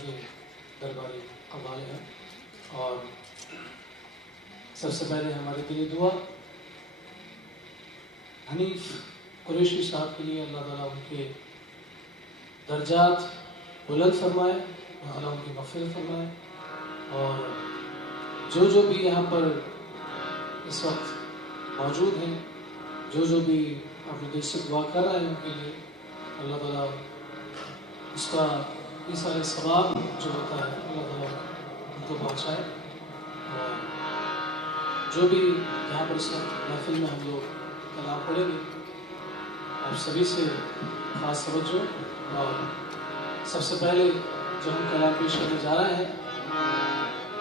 के दरबारी हवाले हैं। और सबसे पहले हमारे दिली दुआ हनीफ कुरैशी साहब के लिए, अल्लाह ताला उनके दर्जात बुलंद फरमाए, अल्लाह उनकी मग़फ़िरत फरमाए। और जो भी यहाँ पर इस वक्त मौजूद हैं, जो भी अपने दिल से दुआ कर रहे हैं, उनके लिए अल्लाह ताला उसका ये सारे सवाब जो होता है अल्लाह ताला उनको पहुँचाए। और जो भी यहाँ पर इस वक्त महफिल में हम लोग कलाम पढ़ेंगे, आप सभी से खास तवज्जो। और सबसे पहले जो हम कलाम पेश करने जा रहे हैं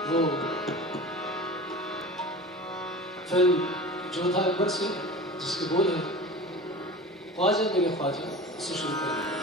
वो फिल्म जोधा अकबर से, जिसके बोल है ख्वाजा मेरे ख्वाजा, से शुरू करेंगे।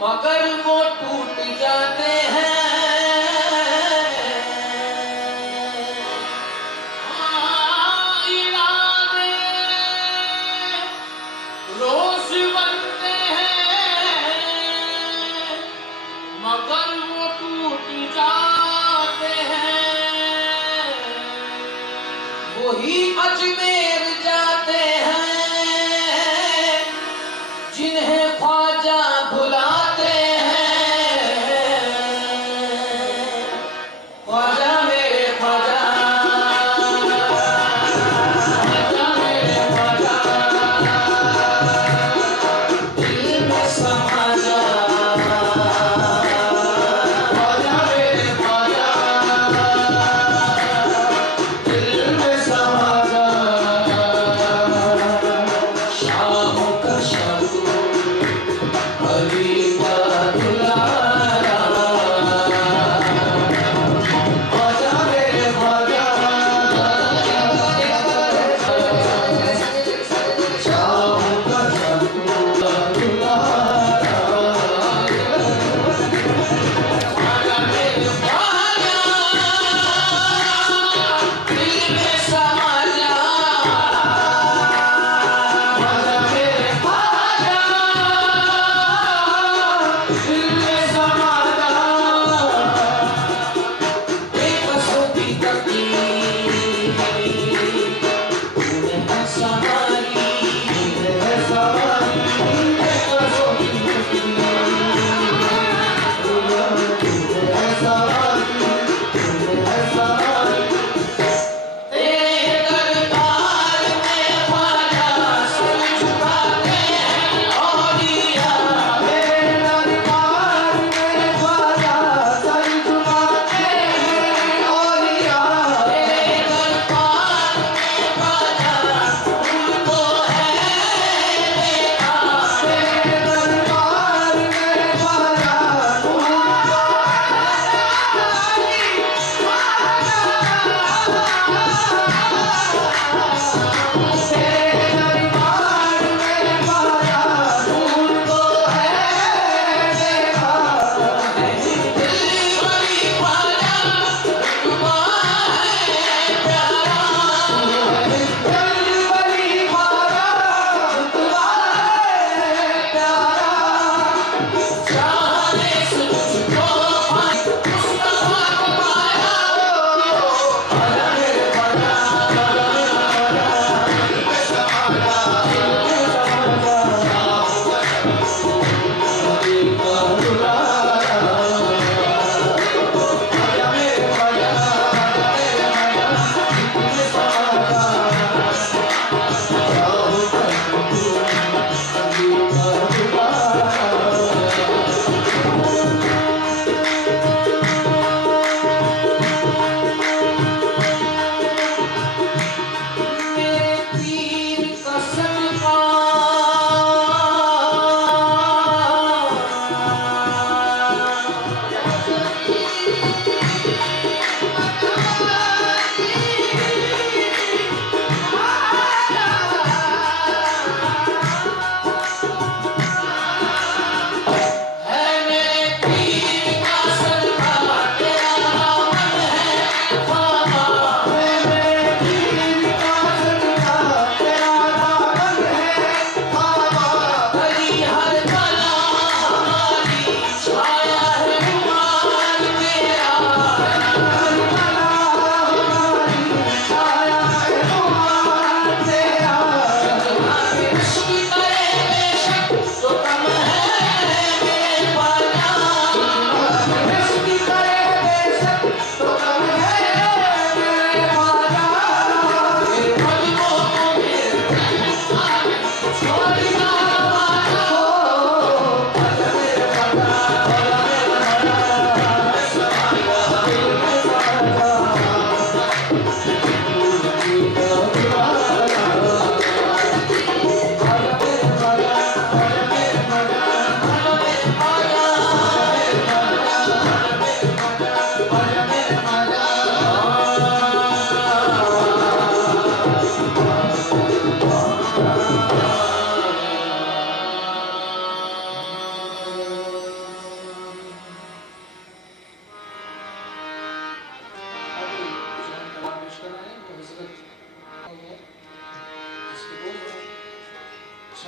मगर वो टूट जाते हैं। इरादे रोज बनते हैं मगर वो टूट जाते हैं। वही अजमेर जाते हैं जिन्हें ख्वाजा बुलाते हैं।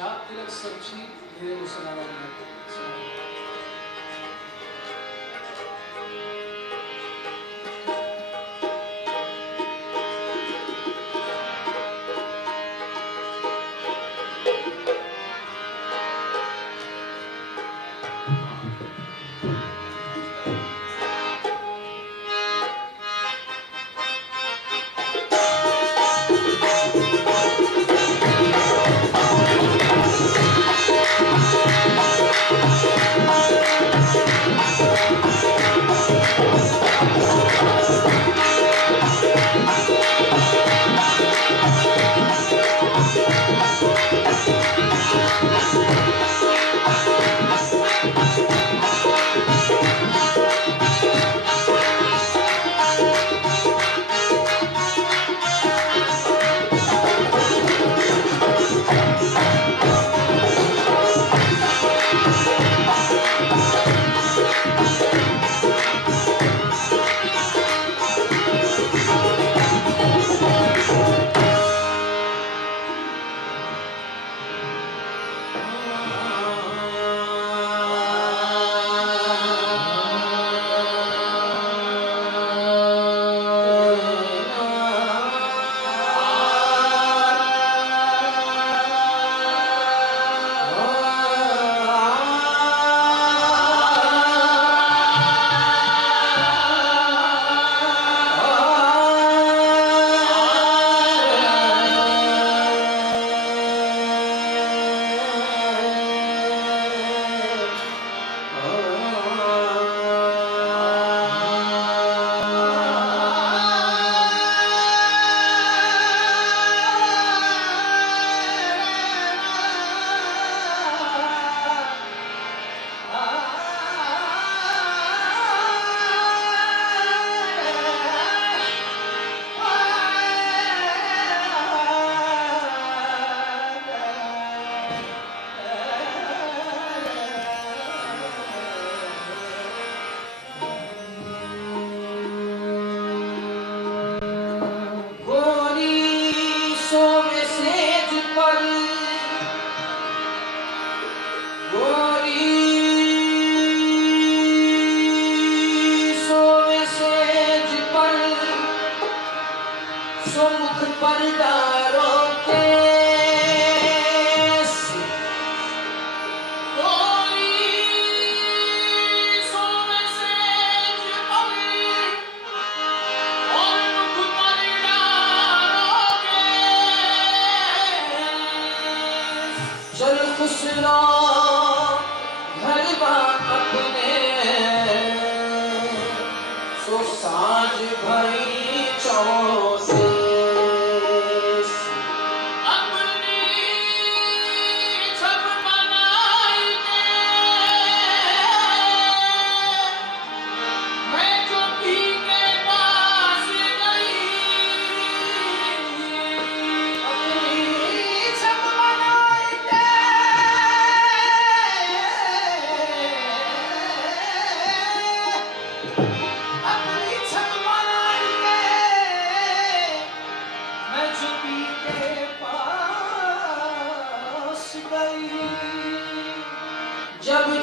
छाप तिलक सबची धीरे उसनावा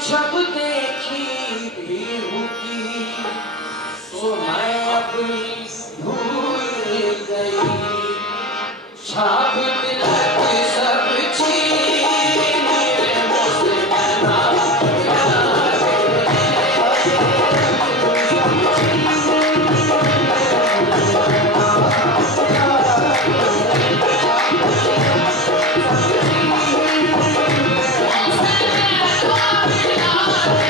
जब देखी भीड़ की सो मैं अपनी भूल गई। छाप तिलक सब छीन मुझसे बना Yeah.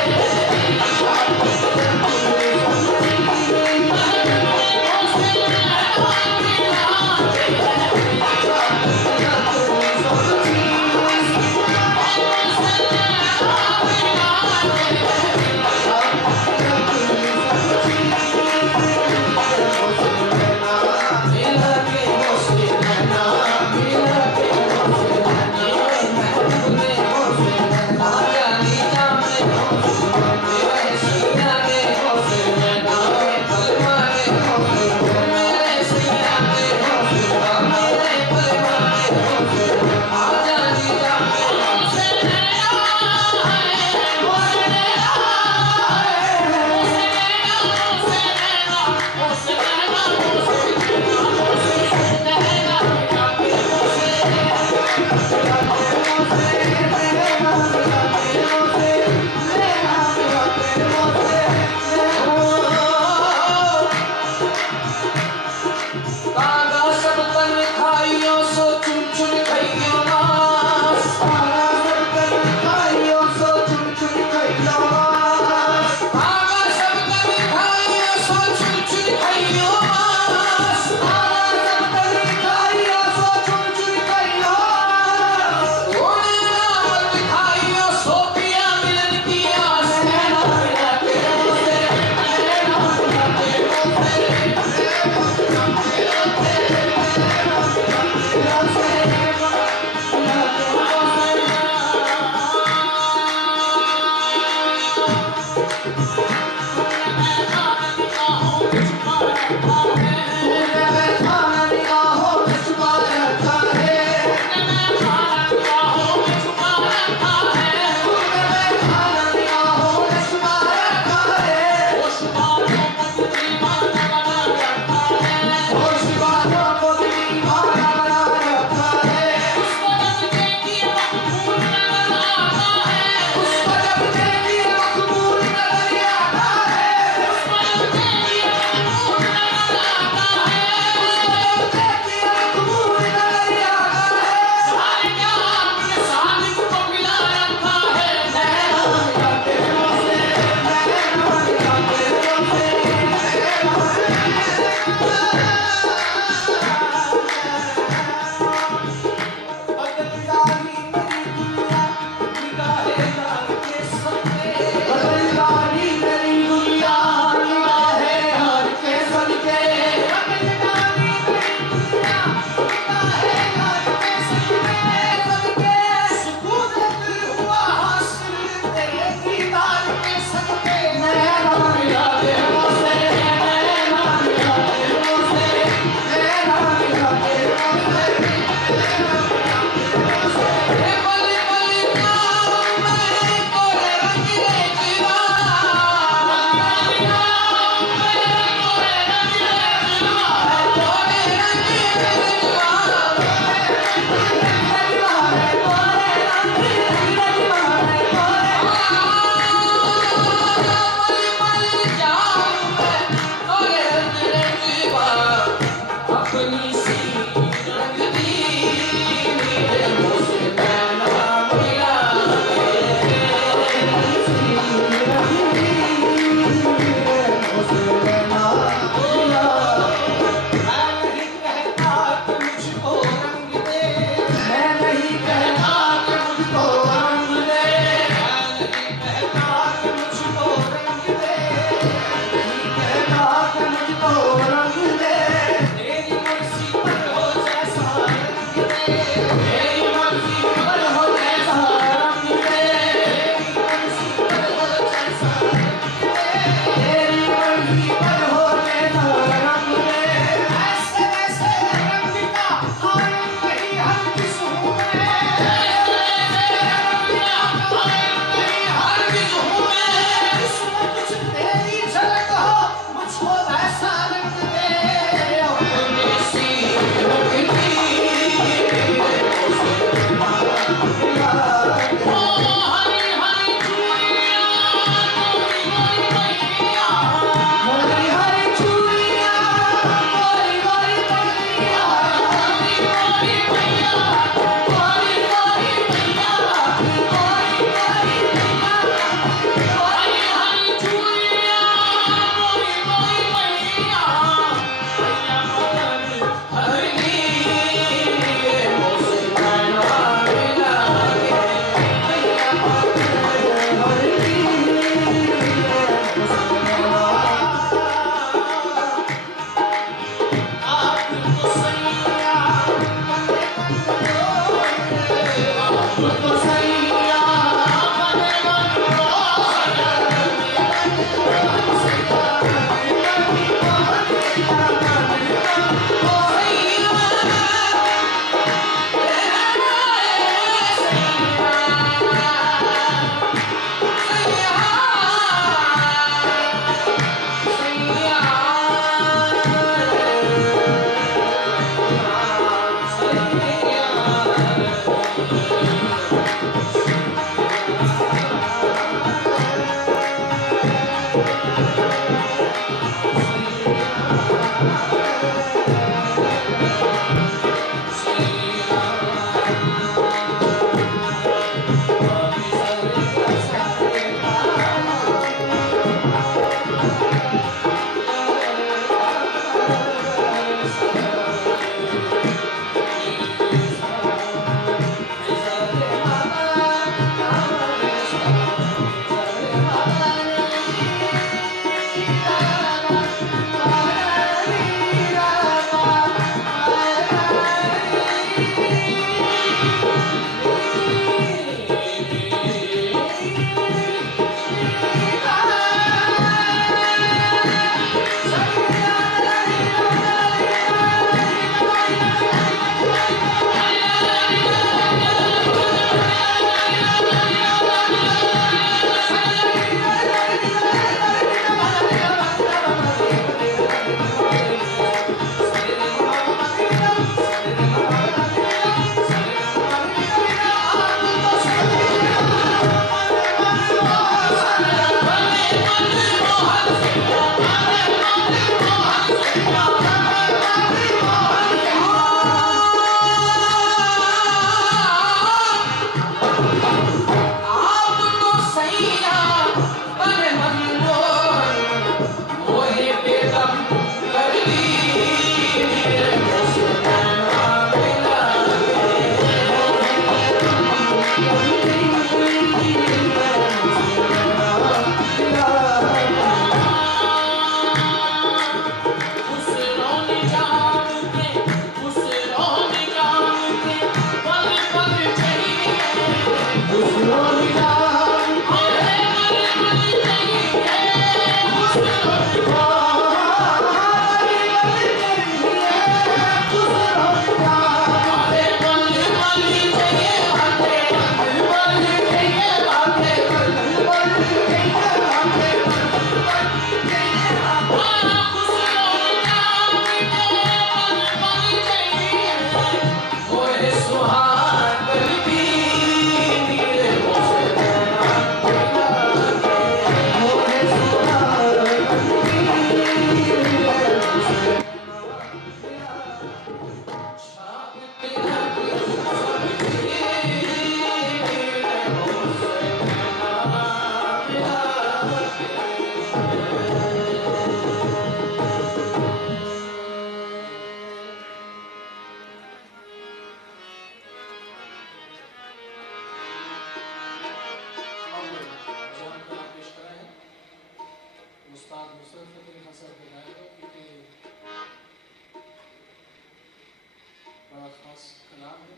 तुलसीदास कलाम है।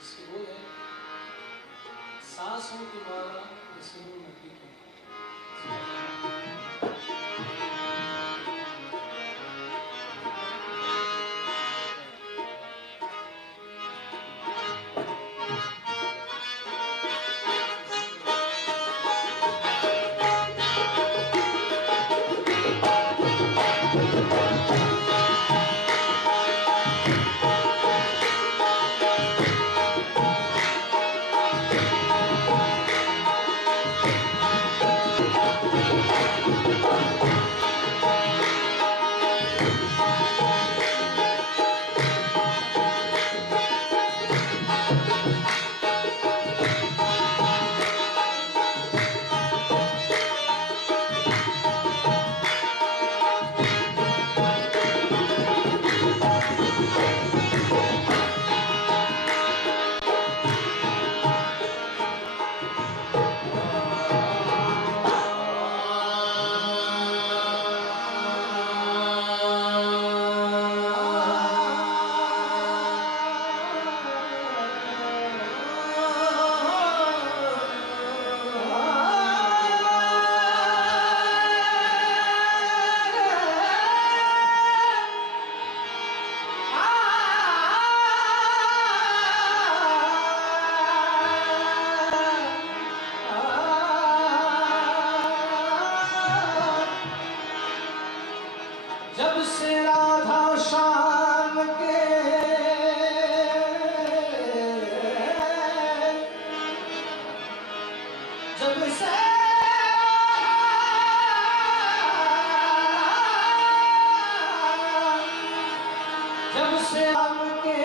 इसकी बोल है, सांसों की माला इसमें नदी को। जब से राधा शाम के जब से शाम के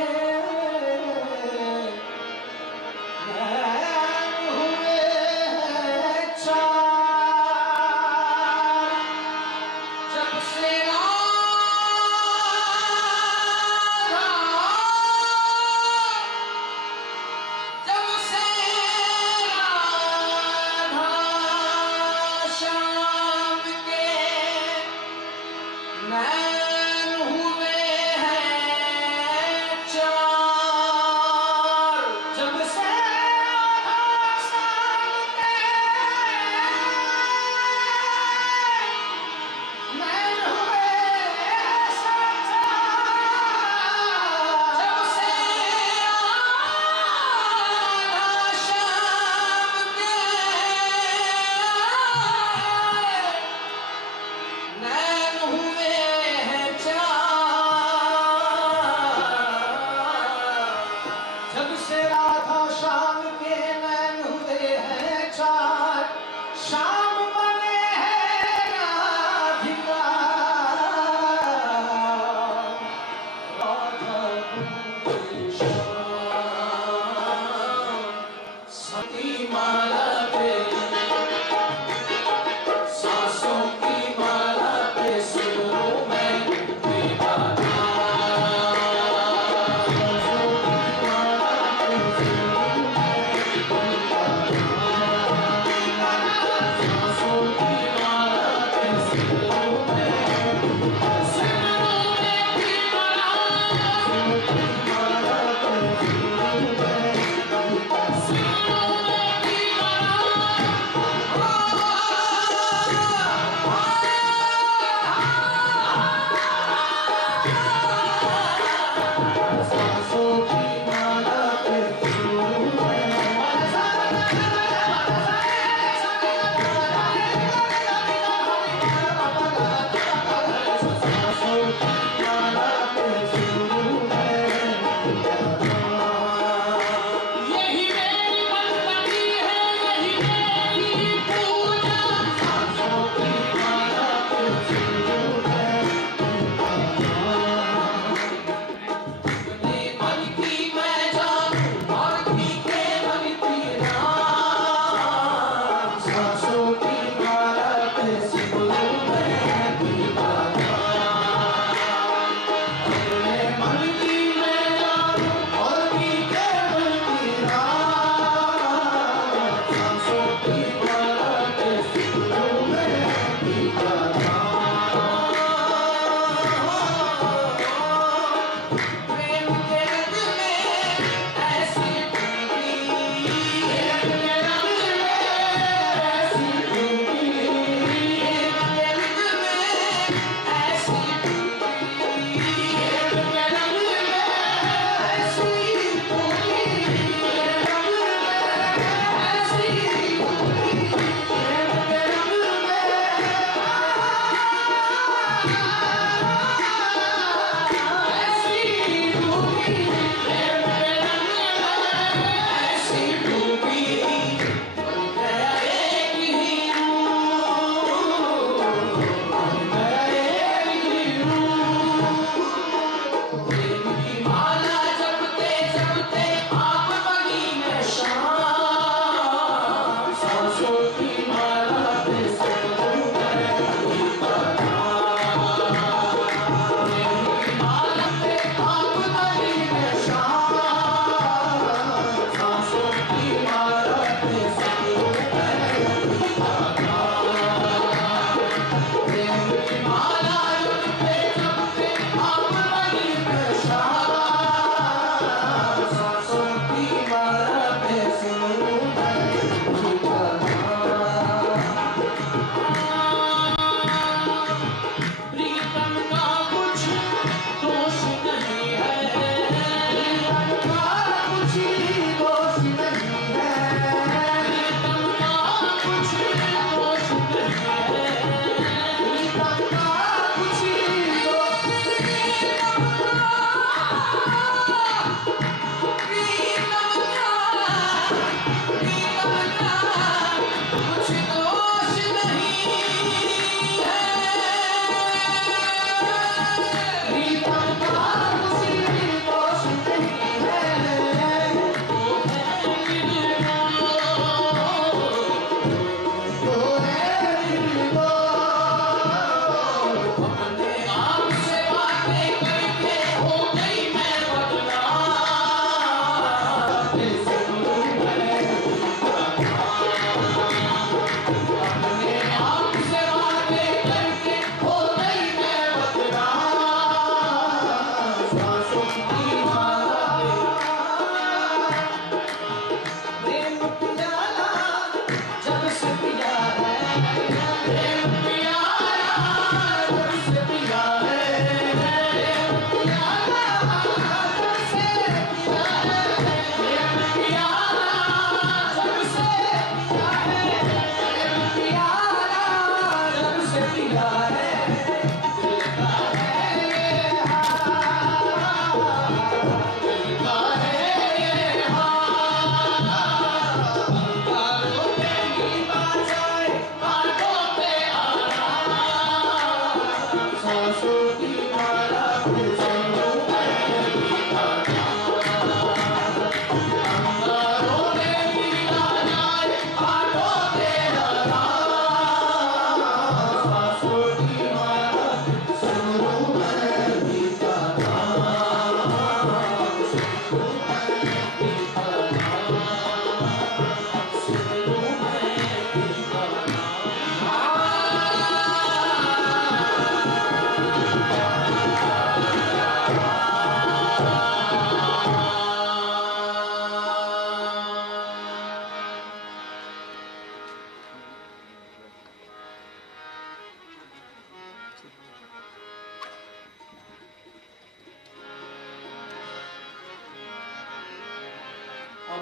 नैन हुए हैं चार, जब से नैन हुए हैं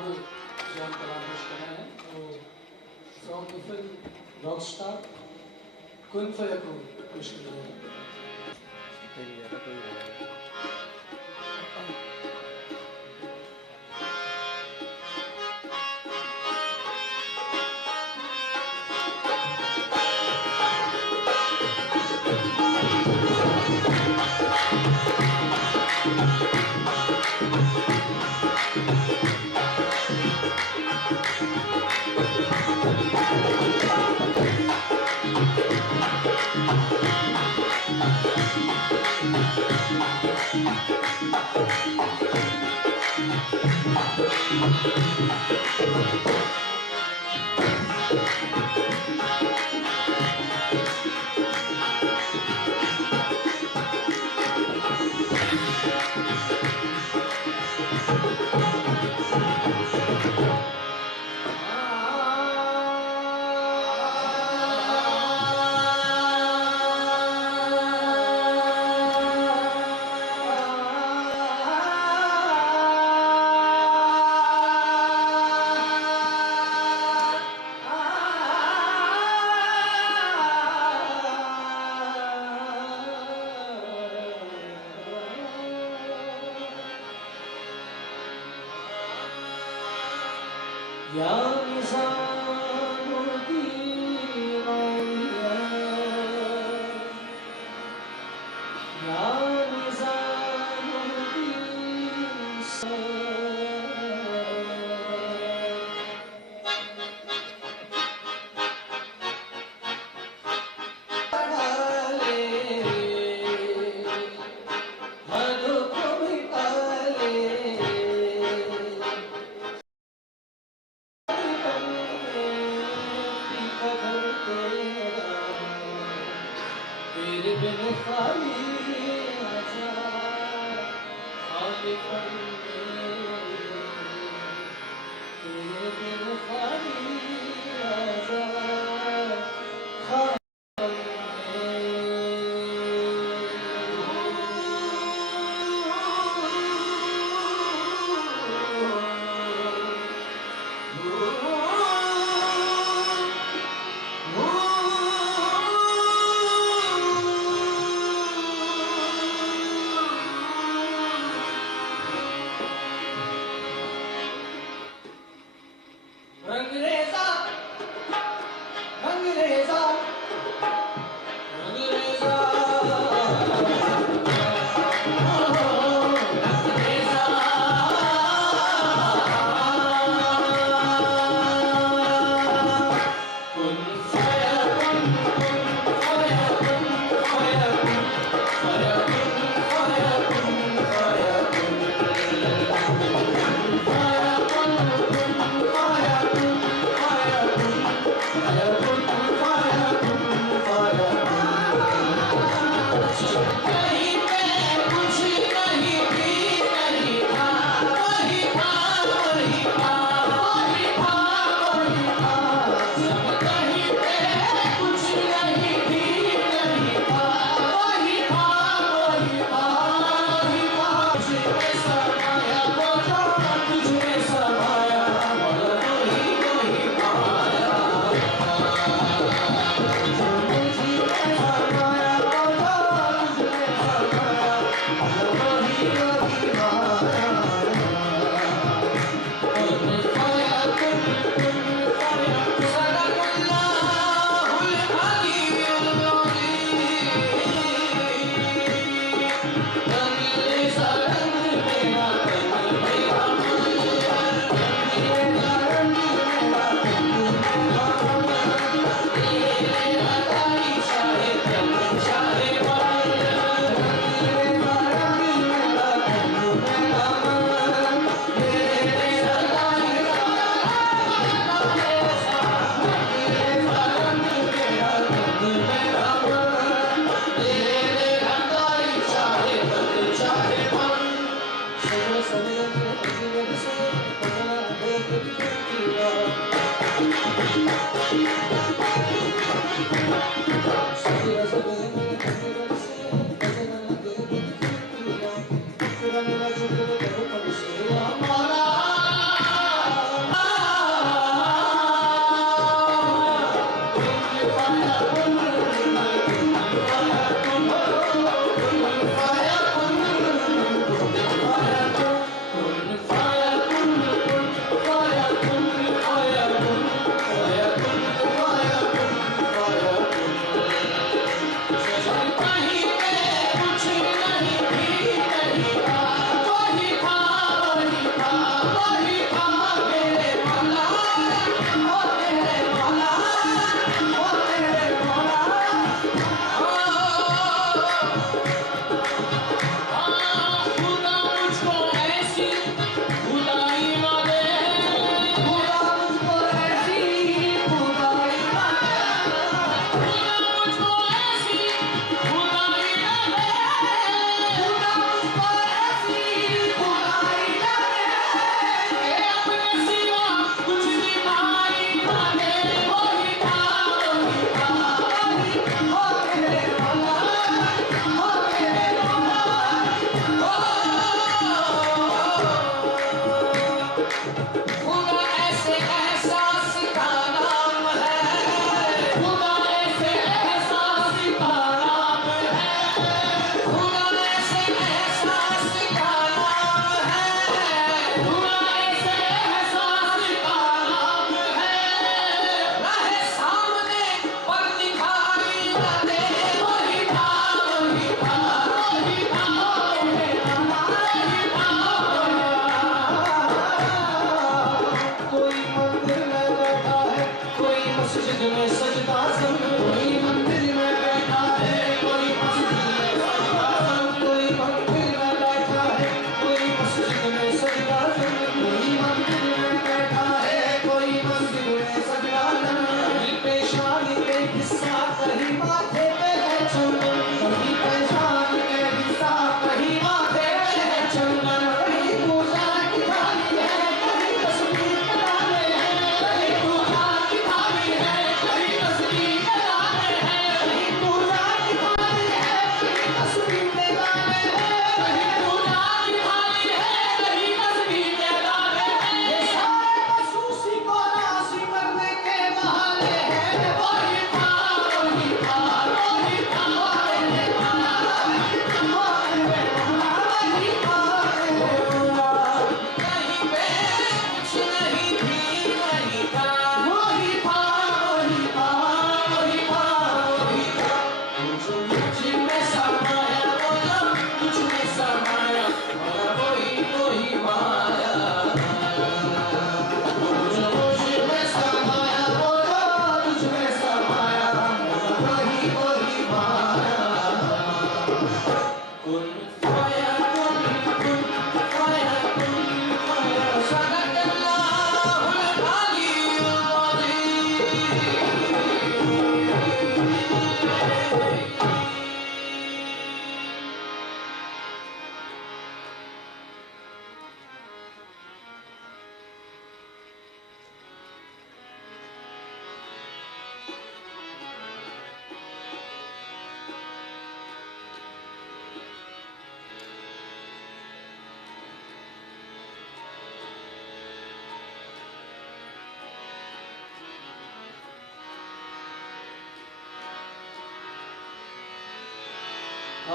बाद जो हम कलाम पेश करना है वो फ्रॉम द फिल्म रॉकस्टार कुन फयकून पेश कर रहे हैं।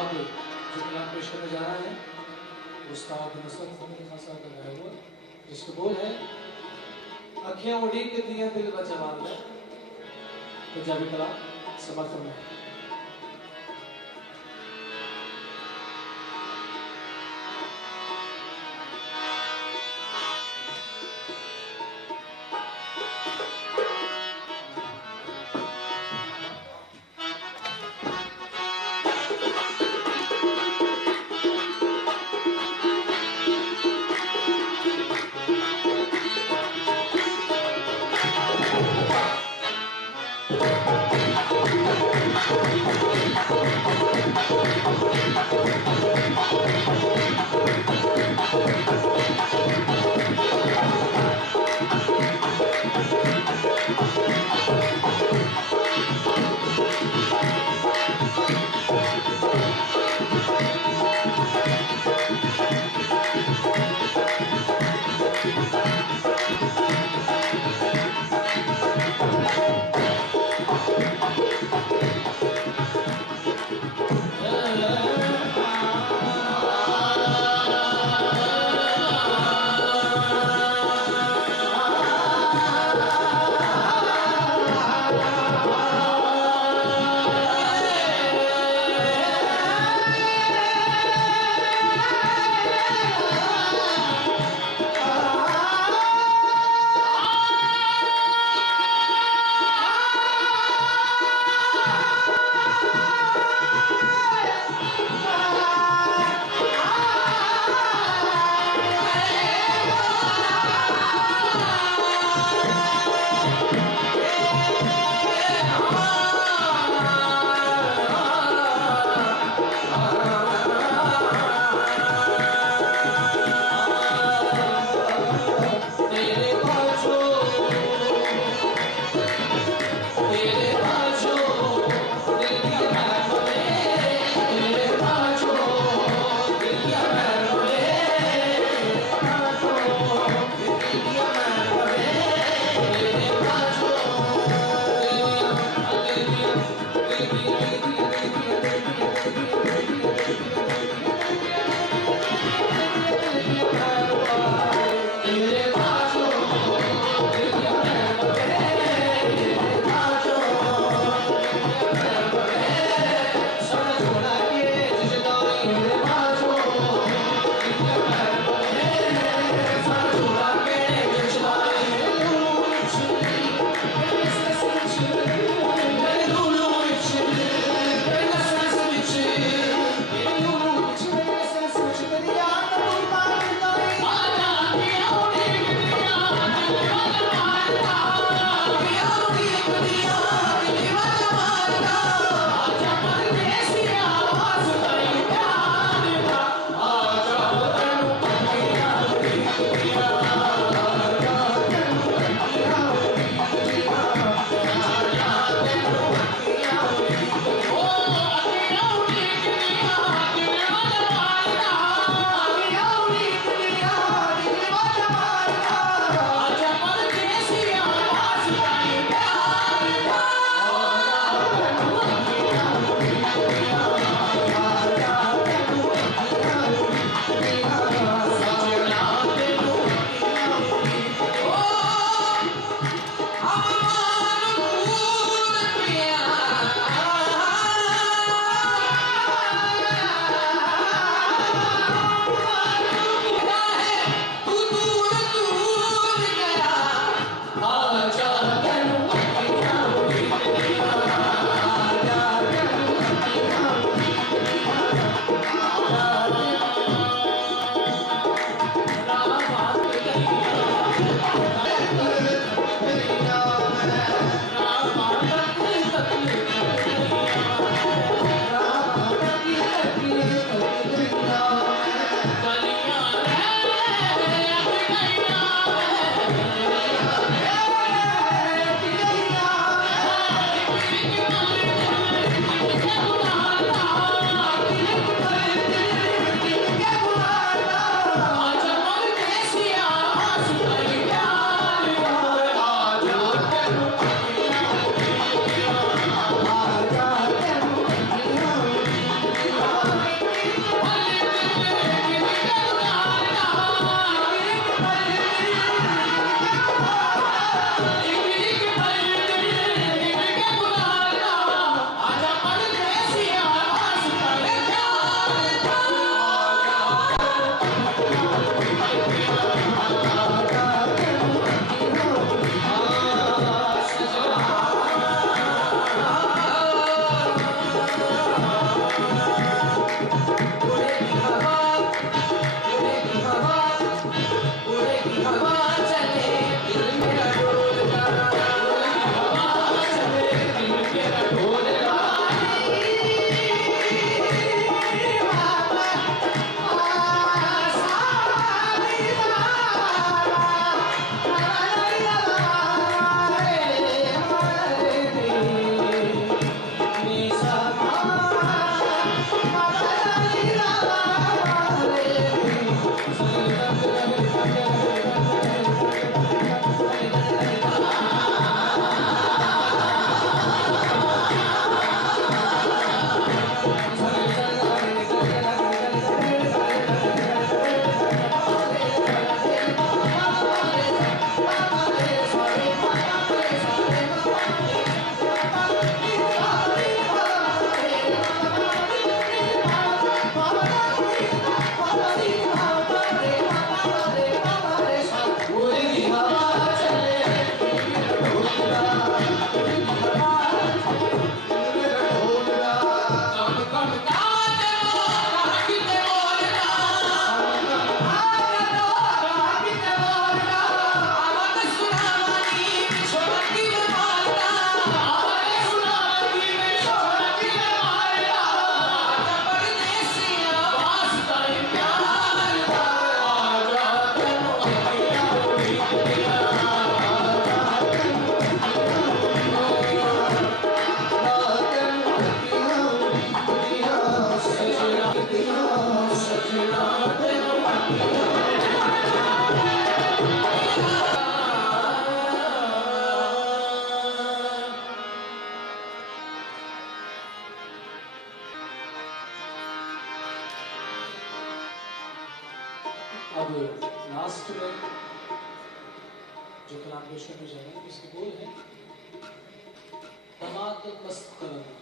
अब जो कलाम पेश करने जा रहा है उस्ताद नुसरत हमीद खान साहब का गाया हुआ, जिसके बोल है अखियां उड़ीक दिया दिल का जवाब है। पंजाबी कलाम समर्थन में अब लास्ट में जो कलामपेशों में जाएंगे उसके बोल है दमाद मस्त करना।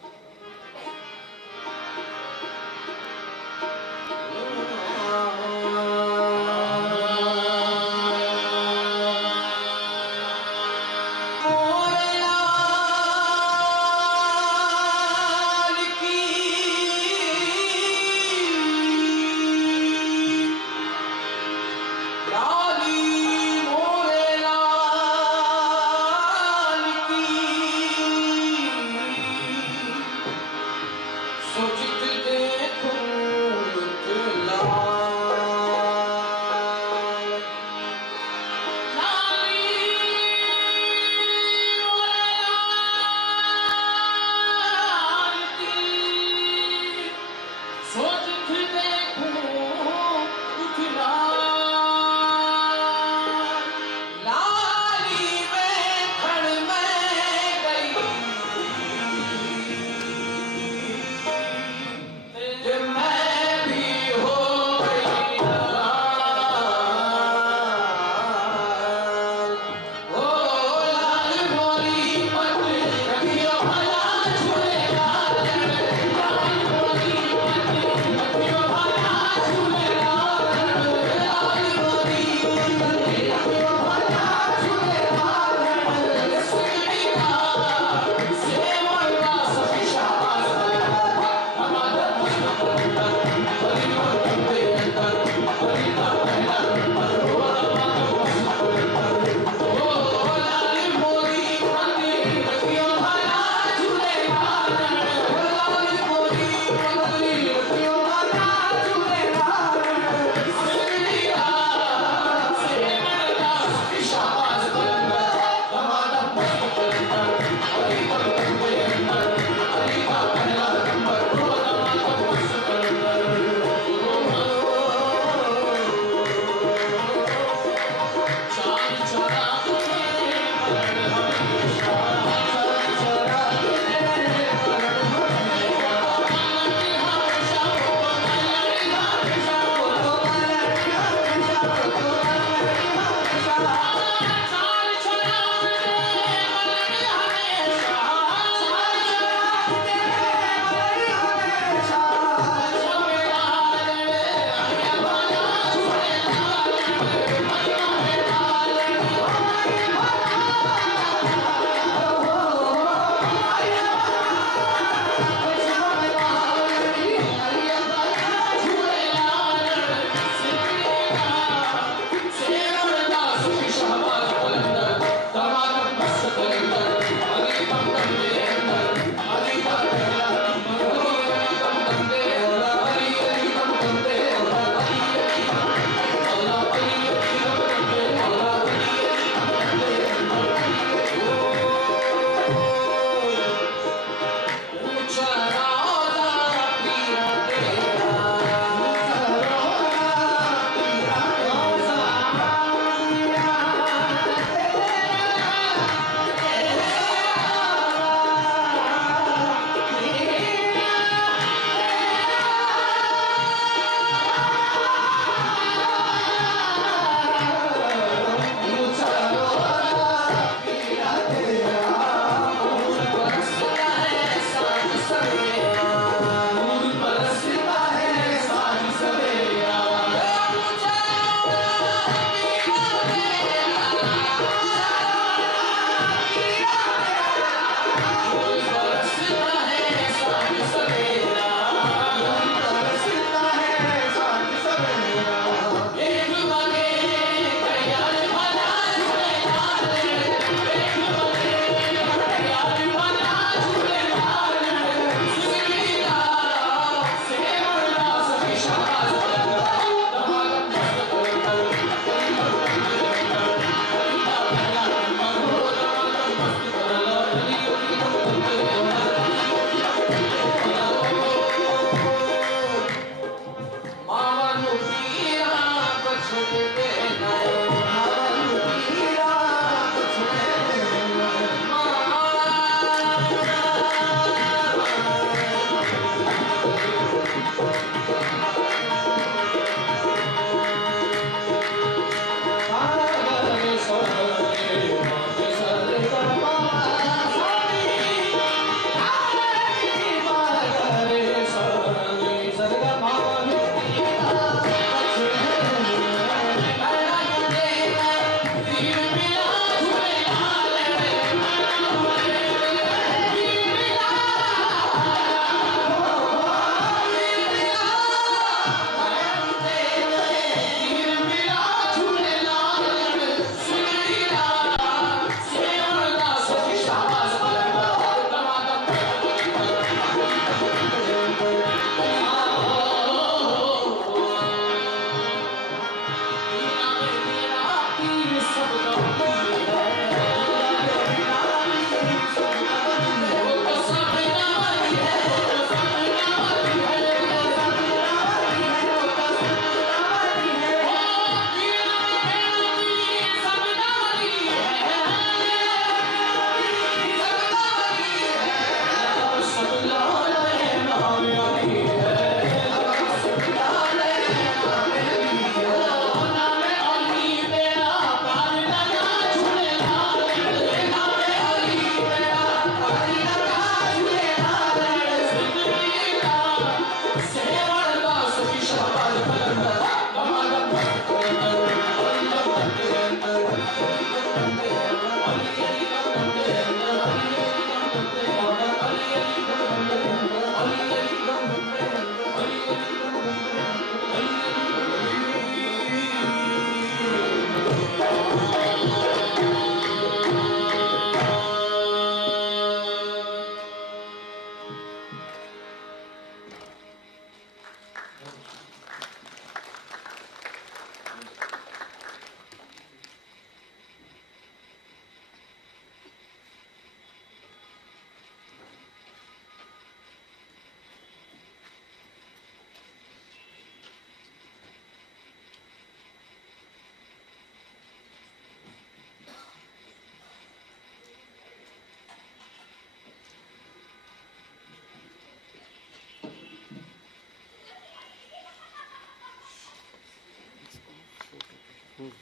हाँ जी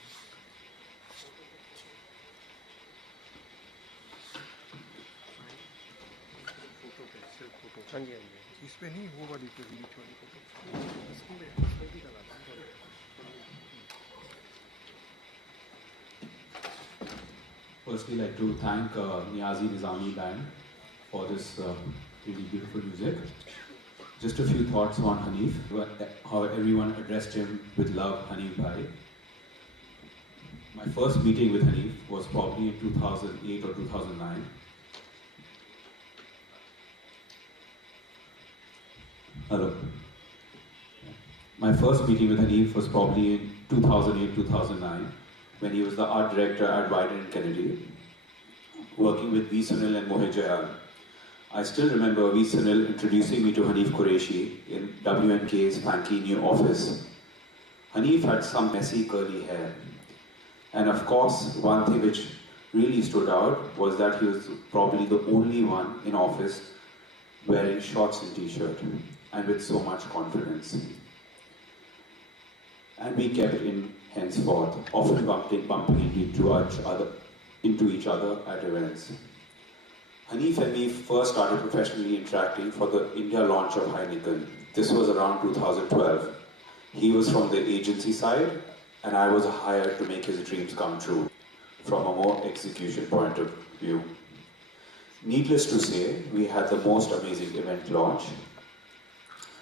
हाँ जी, इस पे नहीं, वो वाली पे, बीच वाली photo. Firstly, like to thank Niazi Nizami Band for this really beautiful music. Just a few thoughts on Hanif, how everyone addressed him with love, Hanif Bhai. My first meeting with Hanif was probably in 2008 or 2009. Hello. My first meeting with Hanif was probably in 2008-2009 when he was the art director at Wieden and Kennedy, working with V. Sunil and Mohit Jayal. I still remember V. Sunil introducing me to Hanif Kureshi in WNK's fancy new office. Hanif had some messy curly hair. And of course, one thing which really stood out was that he was probably the only one in office wearing shorts and t-shirt and with so much confidence. And we kept in henceforth, often bumping into each other at events. Hanif and me first started professionally interacting for the India launch of Heineken. This was around 2012. He was from the agency side, and I was hired to make his dreams come true from a more execution point of view. Needless to say, we had the most amazing event launch,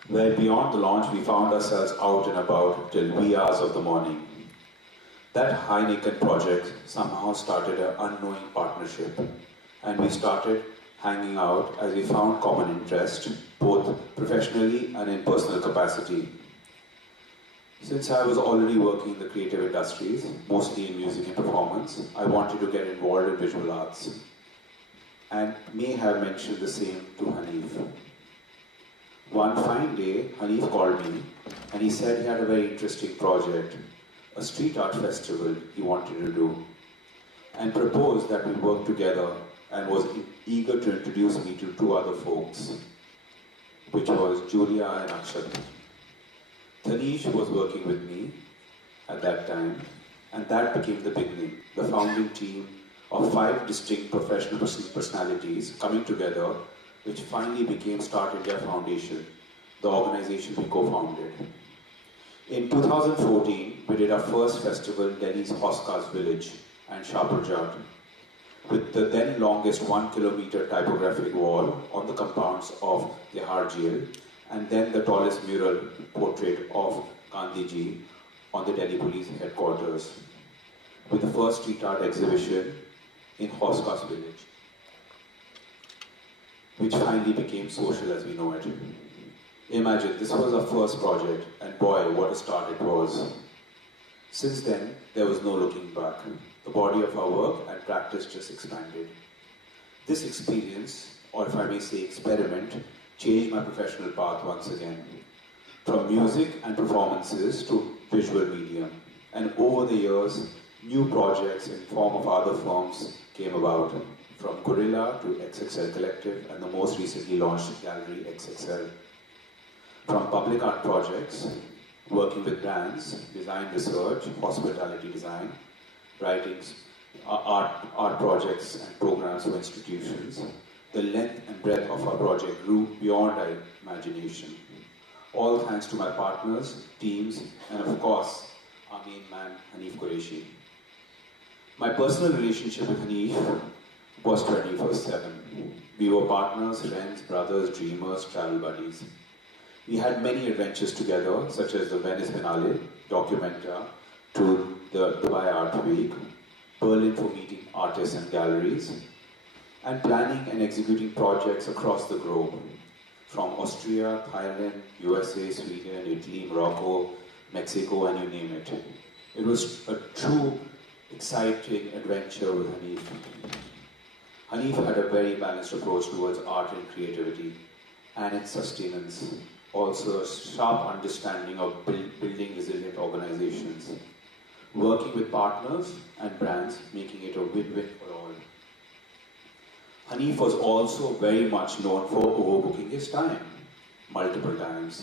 where beyond the launch we found ourselves out and about till wee hours of the morning. That Heineken project somehow started an unknowing partnership, and we started hanging out as we found common interest, both professionally and in personal capacity. Since I was already working in the creative industries, mostly in music and performance, I wanted to get involved in visual arts, and may have mentioned the same to Hanif. One fine day, Hanif called me and he said he had a very interesting project, a street art festival he wanted to do, and proposed that we work together, and was eager to introduce me to two other folks, which was Julia and Akshat. Tanish was working with me at that time, and that became the beginning, the founding team of 5 distinct professional personalities coming together, which finally became Start India Foundation, the organization we co-founded. In 2014, we did our first festival in Delhi's Oscars Village and Shahpurjat, with the then longest 1 kilometer typographic wall on the compounds of Tihar Jail, and then the tallest mural portrait of Gandhiji on the Delhi Police headquarters, with the first street art exhibition in Oscars Village, which finally became social as we know it. Imagine, this was our first project, and boy, what a start it was. Since then, there was no looking back. The body of our work and practice just expanded. This experience, or if I may say experiment, changed my professional path once again, from music and performances to visual medium. And over the years, new projects in form of other firms came about, from Gorilla to XXL Collective and the most recently launched gallery XXL. From public art projects, working with brands, design research, hospitality design, writing art projects and programs for institutions, the length and breadth of our project grew beyond our imagination. All thanks to my partners, teams, and of course, our main man, Hanif Kureshi. My personal relationship with Hanif was 24/7. We were partners, friends, brothers, dreamers, travel buddies. We had many adventures together, such as the Venice Biennale, Documenta, to the Dubai Art Week, Berlin for meeting artists and galleries, and planning and executing projects across the globe, from Austria, Thailand, USA, Sweden, Italy, Morocco, Mexico, and you name it. It was a true, exciting adventure with Hanif. Hanif had a very balanced approach towards art and creativity, and its sustenance. Also a sharp understanding of building resilient organizations, working with partners and brands, making it a win-win for all. Hanif was also very much known for overbooking his time, multiple times.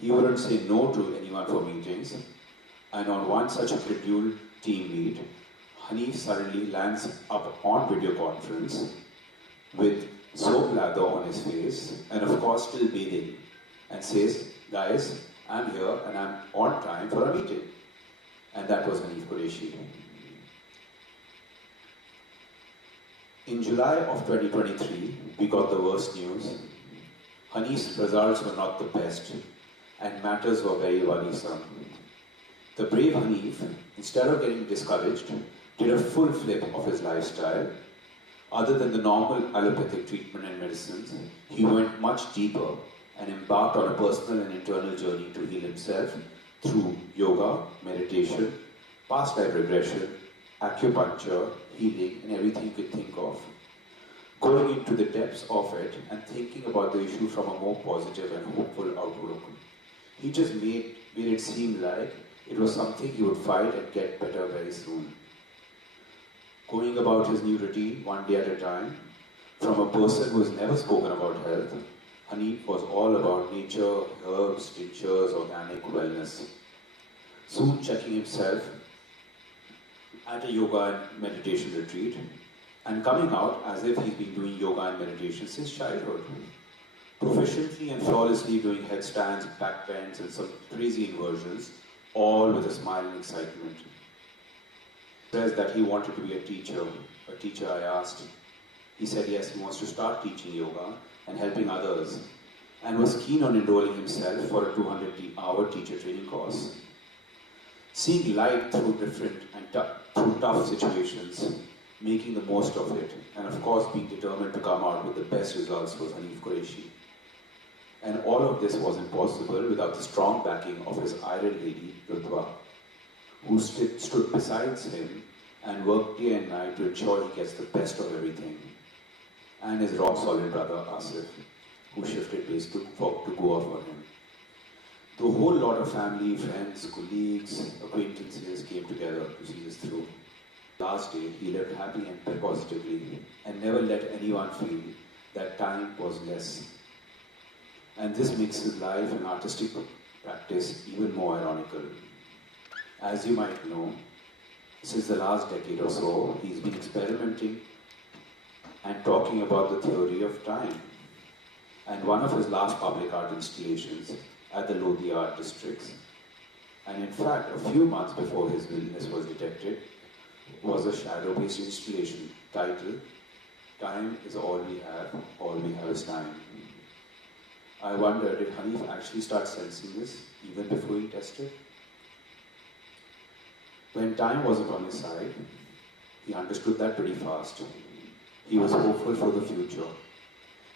He wouldn't say no to anyone for meetings, And on one such scheduled team meet, Hanif suddenly lands up on video conference with soap lather on his face and of course still bathing and says, "Guys, I'm here and I'm on time for a meeting." And that was Hanif Kureshi. In July of 2023, we got the worst news. Hanif's results were not the best and matters were very worrisome. The brave Hanif, instead of getting discouraged, did a full flip of his lifestyle. Other than the normal allopathic treatment and medicines, he went much deeper and embarked on a personal and internal journey to heal himself through yoga, meditation, past life regression, acupuncture, healing, and everything you could think of. Going into the depths of it and thinking about the issue from a more positive and hopeful outlook. He just made it seem like it was something he would fight and get better very soon. Going about his new routine one day at a time, from a person who has never spoken about health, Hanif was all about nature, herbs, tinctures, organic wellness. Soon checking himself at a yoga and meditation retreat, and coming out as if he's been doing yoga and meditation since childhood. Proficiently and flawlessly doing headstands, back bends, and some crazy inversions, all with a smile and excitement. He says that he wanted to be a teacher. A teacher, I asked. He said yes, he wants to start teaching yoga and helping others, and was keen on enrolling himself for a 200-hour teacher training course. Seeing light through different and through tough situations, making the most of it, and of course being determined to come out with the best results was Hanif Kureshi. And all of this wasn't possible without the strong backing of his iron lady, Rutva, who stood beside him and worked day and night to ensure he gets the best of everything. And his rock-solid brother, Asif, who shifted base to go off on him. The whole lot of family, friends, colleagues, acquaintances came together to see this through. Last day, he lived happy and positively and never let anyone feel that time was less. And this makes his life and artistic practice even more ironical. As you might know, since the last decade or so, he's been experimenting and talking about the theory of time. And one of his last public art installations at the Lodi Art Districts, and in fact, a few months before his illness was detected, was a shadow-based installation titled, "Time is all we have is time." I wonder, did Hanif actually start sensing this even before he tested? When time wasn't on his side, he understood that pretty fast. He was hopeful for the future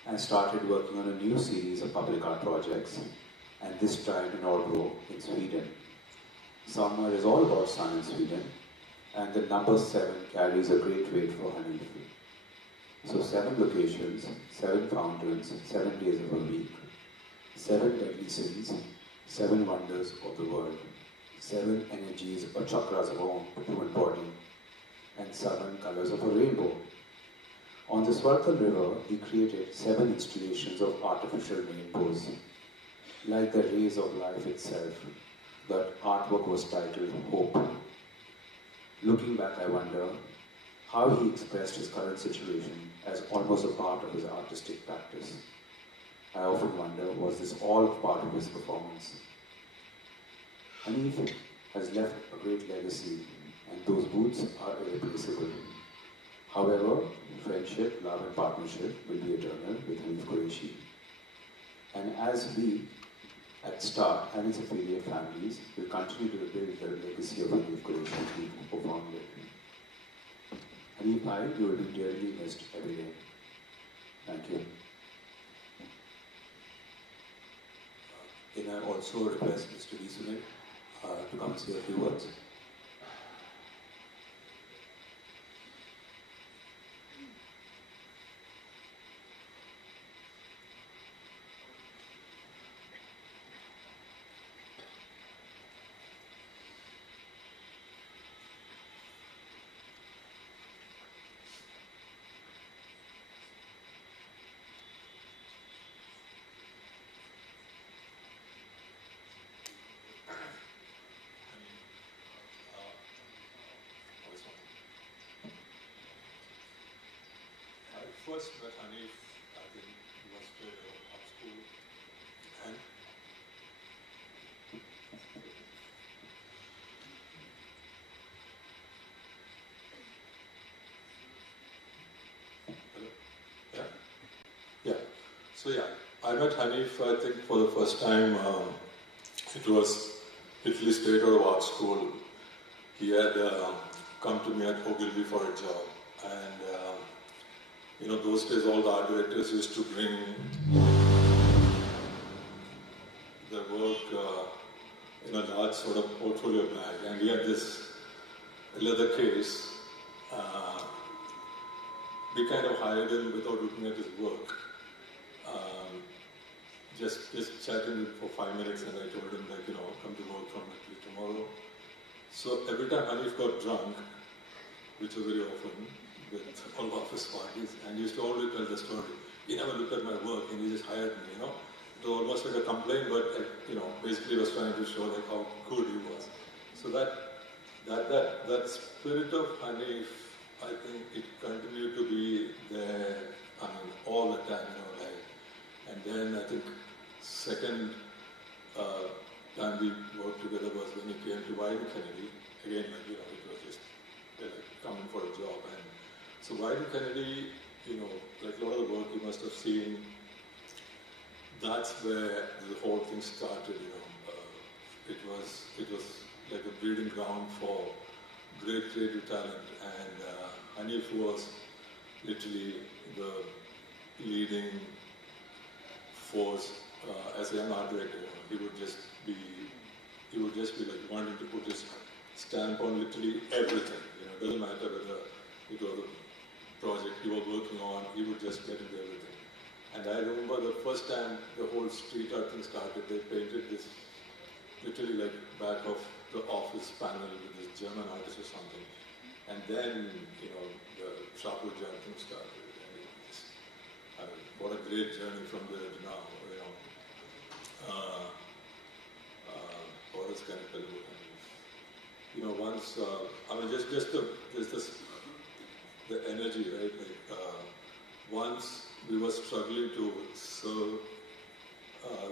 and started working on a new series of public art projects, and this time in Årbro in Sweden. Summer is all about sun in Sweden, and the number 7 carries a great weight for Hanif. So 7 locations, 7 fountains, 7 days of a week, 7 deadly sins, 7 wonders of the world, 7 energies or chakras of our human body, and 7 colors of a rainbow. On the Swarthal River, he created 7 installations of artificial rainbows, like the rays of life itself. That artwork was titled Hope. Looking back, I wonder how he expressed his current situation as almost a part of his artistic practice. I often wonder, was this all part of his performance? Hanif has left a great legacy, and those boots are irreplaceable. However, friendship, love and partnership will be eternal with Hanif Kureshi. And as we at Start and its affiliate families will continue to build the legacy of Hanif Kureshi who performed it. Hanif bhai, you will be dearly missed every day. Thank you. Can I also request Mr. V. Sunil to come and say a few words? first met Hanif, I think he was straight out of school, and hello? Yeah. So yeah, I met Hanif, I think, for the first time. It was literally straight out of art school. He had come to me at Ogilvy for a job, and those days all the art directors used to bring their work in a large sort of portfolio bag, and he had this leather case. We kind of hired him without looking at his work. Just chatting for 5 minutes, and I told him, like, come to work from tomorrow. So every time Hanif got drunk, which was very often with all office parties, and he used to always tell the story. He never looked at my work, and he just hired me, It was almost like a complaint, but basically was trying to show like how good he was. So that spirit of Hanif, I think it continued to be there. I mean, all the time, And then I think second time we worked together was when he came to Wyden Kennedy. Again, it was just coming for a job. And so Wyden Kennedy, like a lot of the work you must have seen, that's where the whole thing started. It was like a breeding ground for great creative talent, and Hanif was literally the leading force as a young art director. He would just be like wanting to put his stamp on literally everything. It doesn't matter whether it was a project he was working on, he would just get into everything. And I remember the first time the whole street art thing started, they painted this literally like back of the office panel with this German artist or something. And then, the Sharpwood Jan thing started. And what a great journey from there to now, what else can I tell you? Once, just the energy, right? Once we were struggling to serve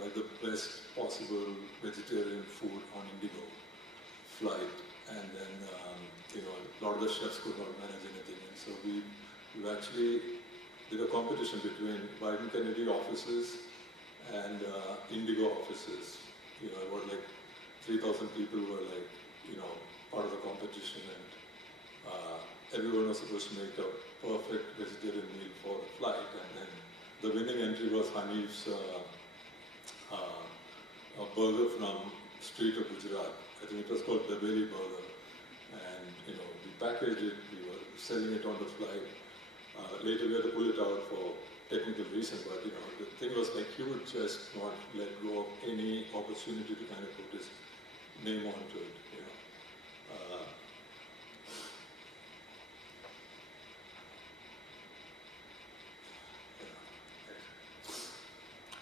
like the best possible vegetarian food on Indigo flight, and then a lot of the chefs could not manage anything, and so we actually did a competition between Wyden Kennedy offices and Indigo offices. About like 3,000 people were like part of the competition, and everyone was supposed to make a perfect vegetarian meal for the flight, and then the winning entry was Hanif's a burger from street of Gujarat. I think it was called the Belly Burger, and we packaged it, we were selling it on the flight. Later we had to pull it out for technical reasons, but the thing was like he would just not let go of any opportunity to kind of put his name onto it.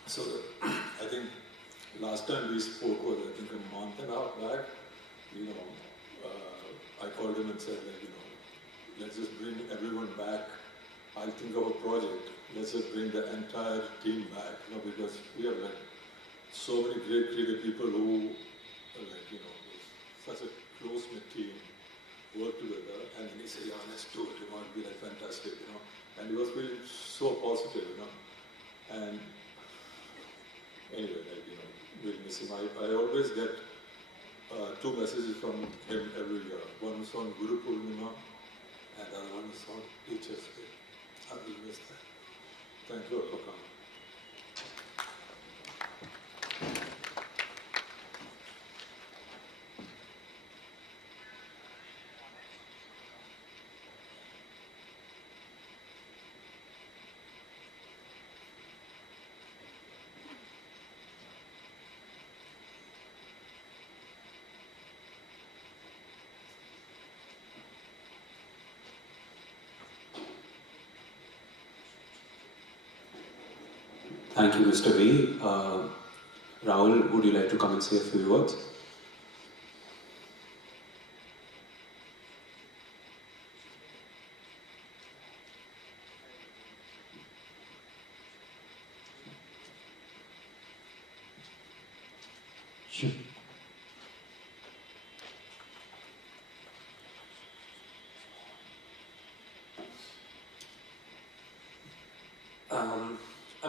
So I think last time we spoke was I think a month and a half back. I called him and said let's just bring everyone back. I'll think of a project. Let's just bring the entire team back, because we have like so many great creative people who are like, such a close-knit team, work together, and then he said, yeah, let's do it, it'll be like fantastic, and he was feeling so positive, and anyway, we'll miss him. I always get 2 messages from him every year. One is on Guru Purnima, and the other one is on Teachers' Day. I will miss that. Thank you for coming. Thank you, Mr. V. Rahul, would you like to come and say a few words?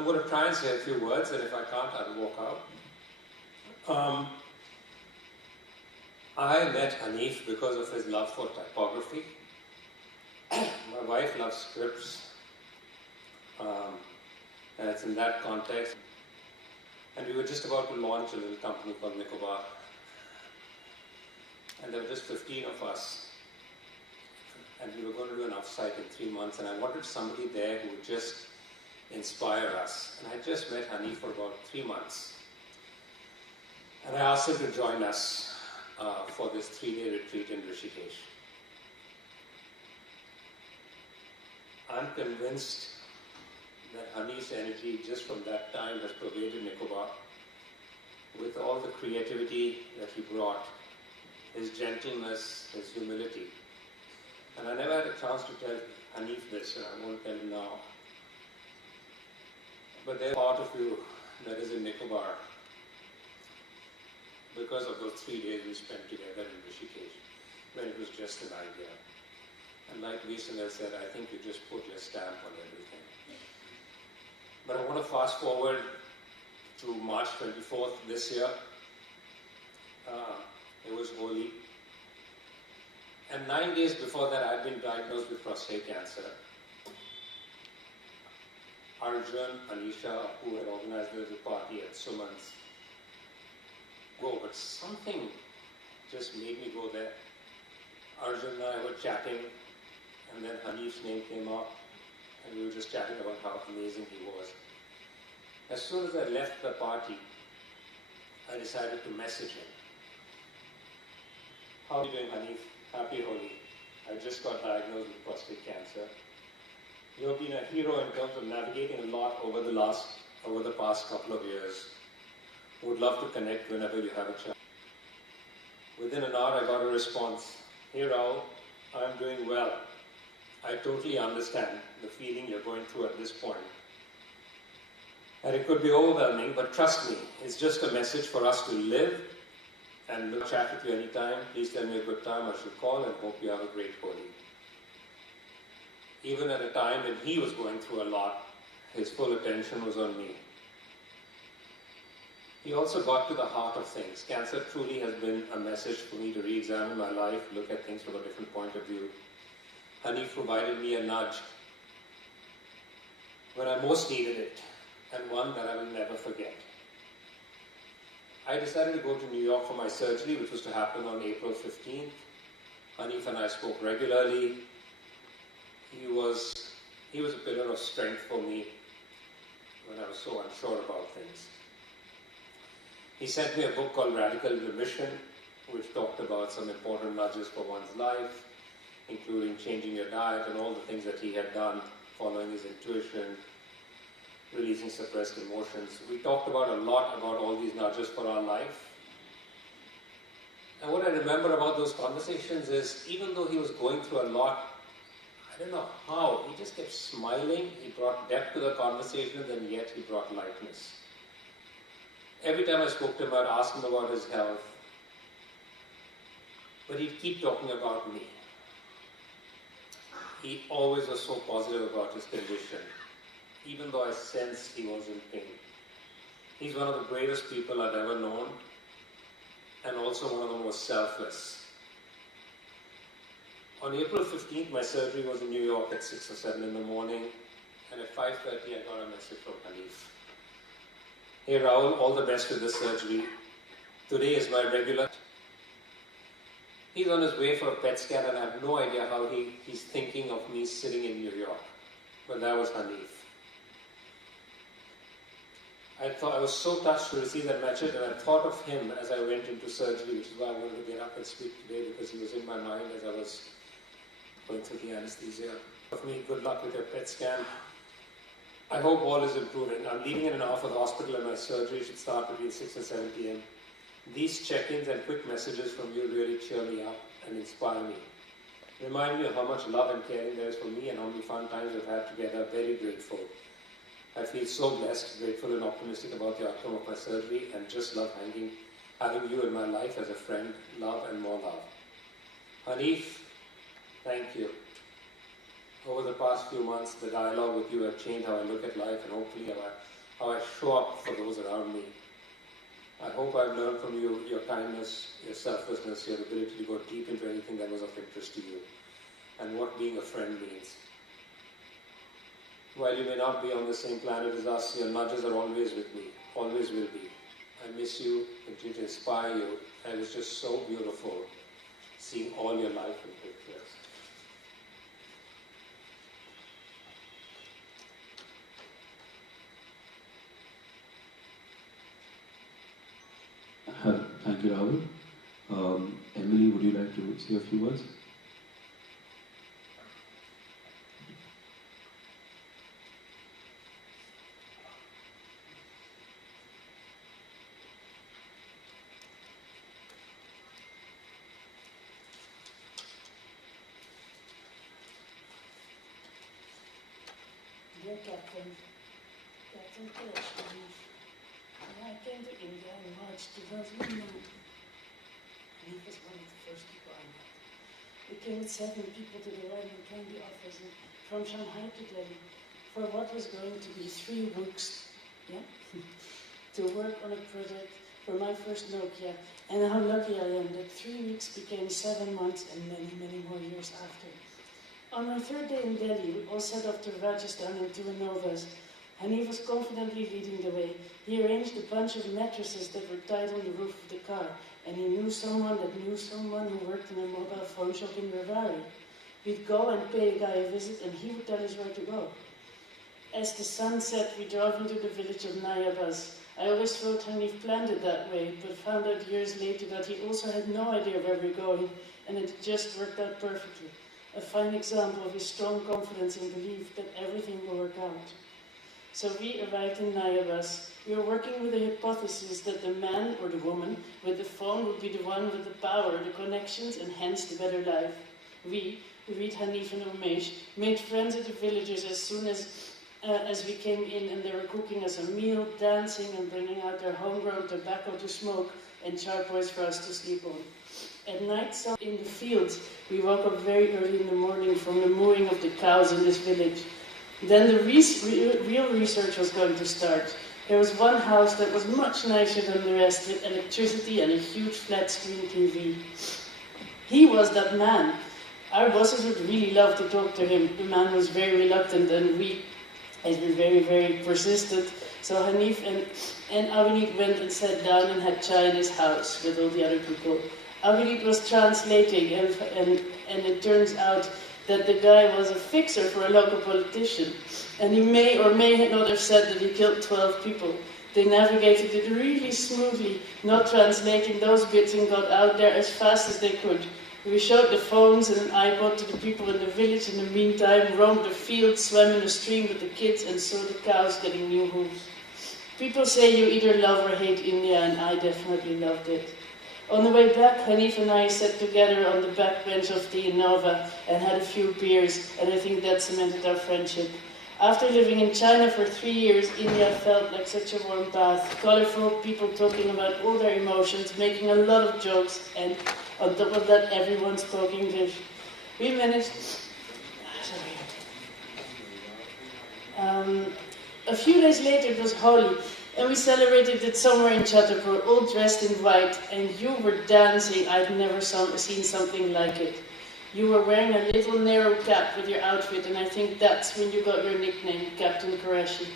I'm going to try and say a few words, and if I can't, I'll walk out. I met Hanif because of his love for typography. My wife loves scripts, and it's in that context. And we were just about to launch a little company called Nicobar. And there were just 15 of us. And we were going to do an offsite in 3 months, and I wanted somebody there who would just inspire us. And I just met Hanif for about 3 months. And I asked him to join us for this 3-day retreat in Rishikesh. I'm convinced that Hanif's energy just from that time has pervaded Nicobar with all the creativity that he brought, his gentleness, his humility. And I never had a chance to tell Hanif this, and I won't tell him now. But there's a part of you that is in Nicobar because of those 3 days we spent together in Rishikesh, when it was just an idea. And like Visunil said, I think you just put your stamp on everything. But I want to fast forward to March 24th this year. It was Holi. And 9 days before that, I'd been diagnosed with prostate cancer. Arjun, Anisha, who had organized the party at Suman's, go, but something just made me go there. Arjun and I were chatting, and then Hanif's name came up, and we were just chatting about how amazing he was. As soon as I left the party, I decided to message him. How are you doing, Hanif? Happy Holi. I just got diagnosed with prostate cancer. You have been a hero in terms of navigating a lot over the past couple of years. Would love to connect whenever you have a chance. Within an hour, I got a response. Hey Rahul, I'm doing well. I totally understand the feeling you're going through at this point. And it could be overwhelming, but trust me, it's just a message for us to live and we'll chat with you anytime. Please tell me a good time, I should call, and hope you have a great Holi. Even at a time when he was going through a lot, his full attention was on me. He also got to the heart of things. Cancer truly has been a message for me to re-examine my life, look at things from a different point of view. Hanif provided me a nudge when I most needed it, and one that I will never forget. I decided to go to New York for my surgery, which was to happen on April 15th. Hanif and I spoke regularly. He was a pillar of strength for me when I was so unsure about things. He sent me a book called Radical Remission, which talked about some important nudges for one's life, including changing your diet and all the things that he had done, following his intuition, releasing suppressed emotions. We talked about a lot about all these nudges for our life. And what I remember about those conversations is, even though he was going through a lot, I don't know how, he just kept smiling. He brought depth to the conversations, and yet he brought lightness. Every time I spoke to him, I'd ask him about his health, but he'd keep talking about me. He always was so positive about his condition, even though I sensed he was in pain. He's one of the greatest people I've ever known, and also one of the most selfless. On April 15th, my surgery was in New York at 6 or 7 in the morning, and at 5:30 I got a message from Hanif. Hey Rahul, all the best with the surgery. Today is my regular. He's on his way for a PET scan, and I have no idea how he's thinking of me sitting in New York. But that was Hanif. I was so touched to receive that message, and I thought of him as I went into surgery, which is why I wanted to get up and speak today, because he was in my mind as I was going through the anesthesia. Of me, good luck with your PET scan. I hope all is improving. I'm leaving in an hour for the hospital, and my surgery should start between 6 and 7 p.m. These check-ins and quick messages from you really cheer me up and inspire me. Remind me of how much love and caring there is for me and how many fun times we've had together. Very grateful. I feel so blessed, grateful and optimistic about the outcome of my surgery, and just love having you in my life as a friend. Love and more love. Hanif, thank you. over the past few months, the dialogue with you have changed how I look at life and hopefully how I show up for those around me. I hope I've learned from you your kindness, your selflessness, your ability to go deep into anything that was of interest to you, and what being a friend means. While you may not be on the same planet as us, your nudges are always with me, always will be. I miss you, continue to inspire you, and it's just so beautiful seeing all your life in pictures. Thank you, Rahul. Emily, would you like to say a few words? Dear Captain Kureshi, when I came to India in March 2009, he was one of the first people I met. We came with 7 people to the Ryman Candy office from Shanghai to Delhi for what was going to be 3 weeks, to work on a project for my first Nokia. And how lucky I am that 3 weeks became 7 months and many, many more years after. On my 3rd day in Delhi, we all set off to Rajasthan in 2 Innovas. Hanif was confidently leading the way. He arranged a bunch of mattresses that were tied on the roof of the car, and he knew someone that knew someone who worked in a mobile phone shop in Rewari. We'd go and pay a guy a visit, and he would tell us where to go. As the sun set, we drove into the village of Nayabas. I always thought Hanif planned it that way, but found out years later that he also had no idea where we were going, and it just worked out perfectly. A fine example of his strong confidence and belief that everything will work out. So we arrived in Nayabas. We were working with the hypothesis that the man or the woman with the phone would be the one with the power, the connections, and hence the better life. We read Hanif and Umesh, made friends with the villagers as soon as we came in, and they were cooking us a meal, dancing, and bringing out their homegrown tobacco to smoke and charpoys for us to sleep on. At night, in the fields, we woke up very early in the morning from the mooing of the cows in this village. Then the real research was going to start. There was one house that was much nicer than the rest, with electricity and a huge flat-screen TV. He was that man. Our bosses would really love to talk to him. The man was very reluctant, and we had been very, very persistent. So Hanif and Abhinit went and sat down and had chai in his house with all the other people. Abhinit was translating, and it turns out that the guy was a fixer for a local politician. And he may or may not have said that he killed 12 people. They navigated it really smoothly, not translating those bits, and got out there as fast as they could. We showed the phones and an iPod to the people in the village in the meantime, roamed the fields, swam in the stream with the kids, and saw the cows getting new hooves. People say you either love or hate India, and I definitely loved it. On the way back, Hanif and I sat together on the back bench of the Innova and had a few beers, and I think that cemented our friendship. After living in China for 3 years, India felt like such a warm bath. Colorful people talking about all their emotions, making a lot of jokes, and on top of that, everyone spoke English. We managed... A few days later, it was Holi, and we celebrated it somewhere in Chhatarpur, all dressed in white, and you were dancing. I'd never seen something like it. You were wearing a little narrow cap with your outfit, and I think that's when you got your nickname, Captain Kureshi.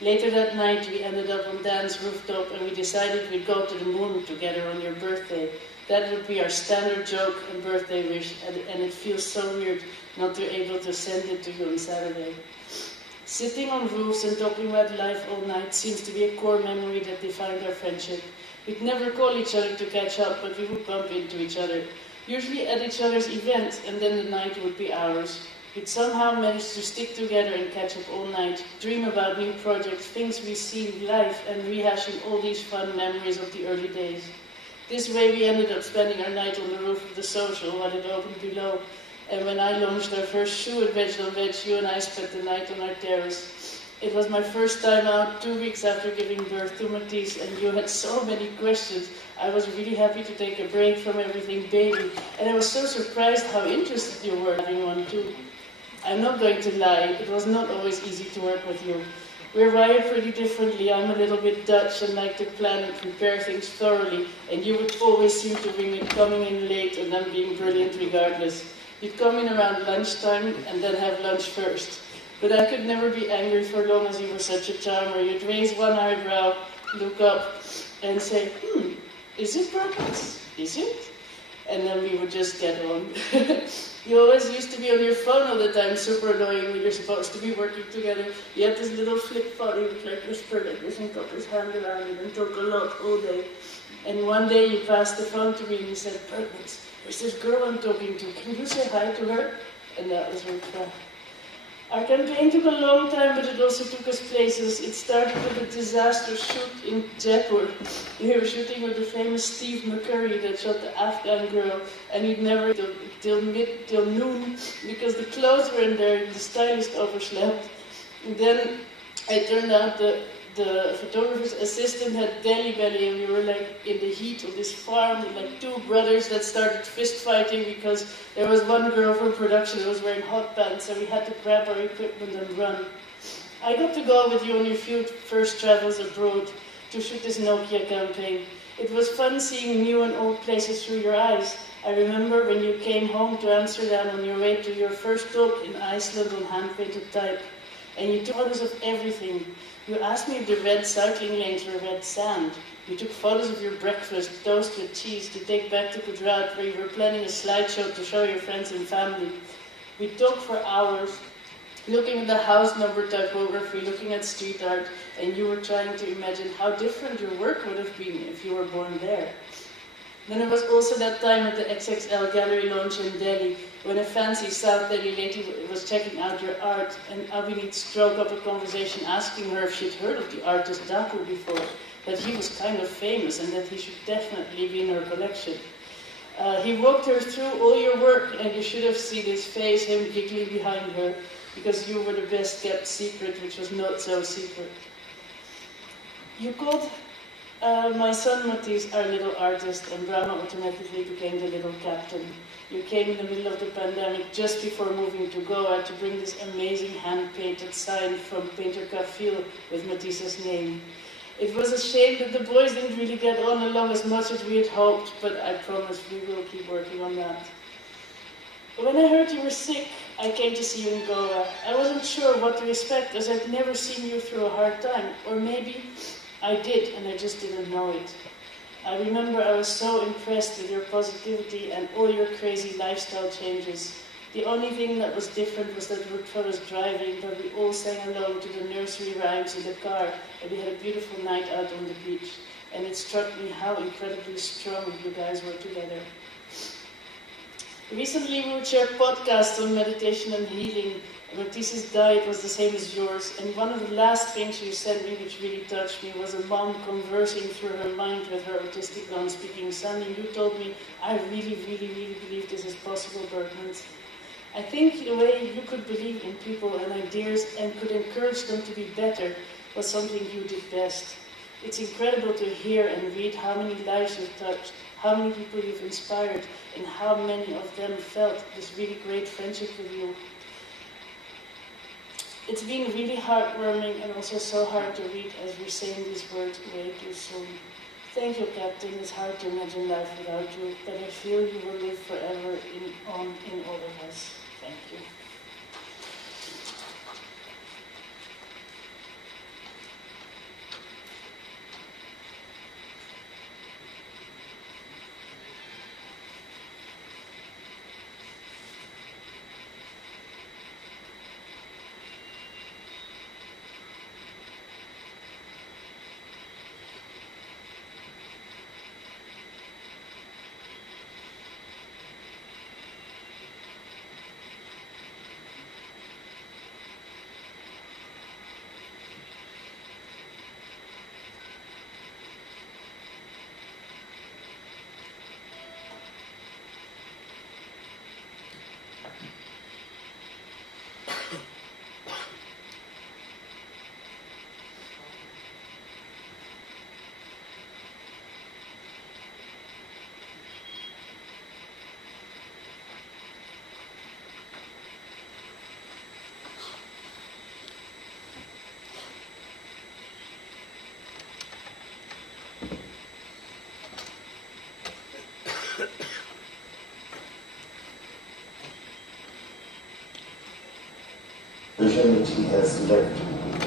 Later that night, we ended up on Dan's rooftop, and we decided we'd go to the moon together on your birthday. That would be our standard joke and birthday wish, and it feels so weird not to be able to send it to you on Saturday. Sitting on roofs and talking about life all night seems to be a core memory that defined our friendship. We'd never call each other to catch up, but we would bump into each other. Usually at each other's events, and then the night would be ours. We'd somehow manage to stick together and catch up all night, dream about new projects, things we see in life, and rehashing all these fun memories of the early days. This way we ended up spending our night on the roof of the social while it opened below. And when I launched our first shoe at Veg on Veg, you and I spent the night on our terrace. It was my first time out 2 weeks after giving birth to Matisse, and you had so many questions. I was really happy to take a break from everything baby, and I was so surprised how interested you were in having one too. I'm not going to lie, it was not always easy to work with you. We're wired pretty differently. I'm a little bit Dutch and like to plan and prepare things thoroughly, and you would always seem to bring it coming in late and then being brilliant regardless. You'd come in around lunchtime and then have lunch first. But I could never be angry for long as you were such a charmer. You'd raise one eyebrow, look up, and say, is it breakfast? Is it? And then we would just get on. You always used to be on your phone all the time, super annoying when you're supposed to be working together. You had this little flip phone, you would like whisper like this and put his hand around it and talk a lot all day. And one day you passed the phone to me and you said, Bergmans, there's this girl I'm talking to, can you say hi to her? And that was your plan. Our campaign took a long time, but it also took us places. It started with a disaster shoot in Jaipur. We were shooting with the famous Steve McCurry that shot the Afghan girl, and he'd never till noon because the clothes were in there, the stylist overslept. And then it turned out the photographer's assistant had Delhi belly, and we were like in the heat of this farm with like two brothers that started fist fighting because there was one girl from production that was wearing hot pants, so we had to grab our equipment and run. I got to go with you on your few first travels abroad to shoot this Nokia campaign. It was fun seeing new and old places through your eyes. I remember when you came home to Amsterdam on your way to your first talk in Iceland on hand-painted type, and you took photos of everything. You asked me if the red cycling lanes were red sand. You took photos of your breakfast, toast with cheese, to take back to Gujarat, where you were planning a slideshow to show your friends and family. We talked for hours, looking at the house number typography, looking at street art, and you were trying to imagine how different your work would have been if you were born there. Then it was also that time at the XXL gallery launch in Delhi, when a fancy South Delhi lady was checking out your art, and Abhinit struck up a conversation asking her if she'd heard of the artist Daku before, that he was kind of famous and that he should definitely be in her collection. He walked her through all your work, and you should have seen his face, him giggling behind her, because you were the best kept secret, which was not so secret. You called my son Matisse our little artist, and Brahma automatically became the little captain. You came in the middle of the pandemic, just before moving to Goa, to bring this amazing hand-painted sign from painter Kafil with Matisse's name. It was a shame that the boys didn't really get on along as much as we had hoped, but I promise we will keep working on that. When I heard you were sick, I came to see you in Goa. I wasn't sure what to expect, as I'd never seen you through a hard time, or maybe I did, and I just didn't know it. I remember I was so impressed with your positivity and all your crazy lifestyle changes. The only thing that was different was that Rutger was driving, but we all sang along to the nursery rhymes in the car, and we had a beautiful night out on the beach. And it struck me how incredibly strong you guys were together. Recently we would share podcasts on meditation and healing. Matisse's diet was the same as yours, and one of the last things you sent me which really touched me was a mom conversing through her mind with her autistic non-speaking son, and you told me, I really, really, really believe this is possible, Bergmans. I think the way you could believe in people and ideas and could encourage them to be better was something you did best. It's incredible to hear and read how many lives you've touched, how many people you've inspired, and how many of them felt this really great friendship with you. It's been really heartwarming and also so hard to read as we're saying these words way too soon. Thank you, Captain. It's hard to imagine life without you, but I feel you will live forever in all of us. Thank you. vision which he has left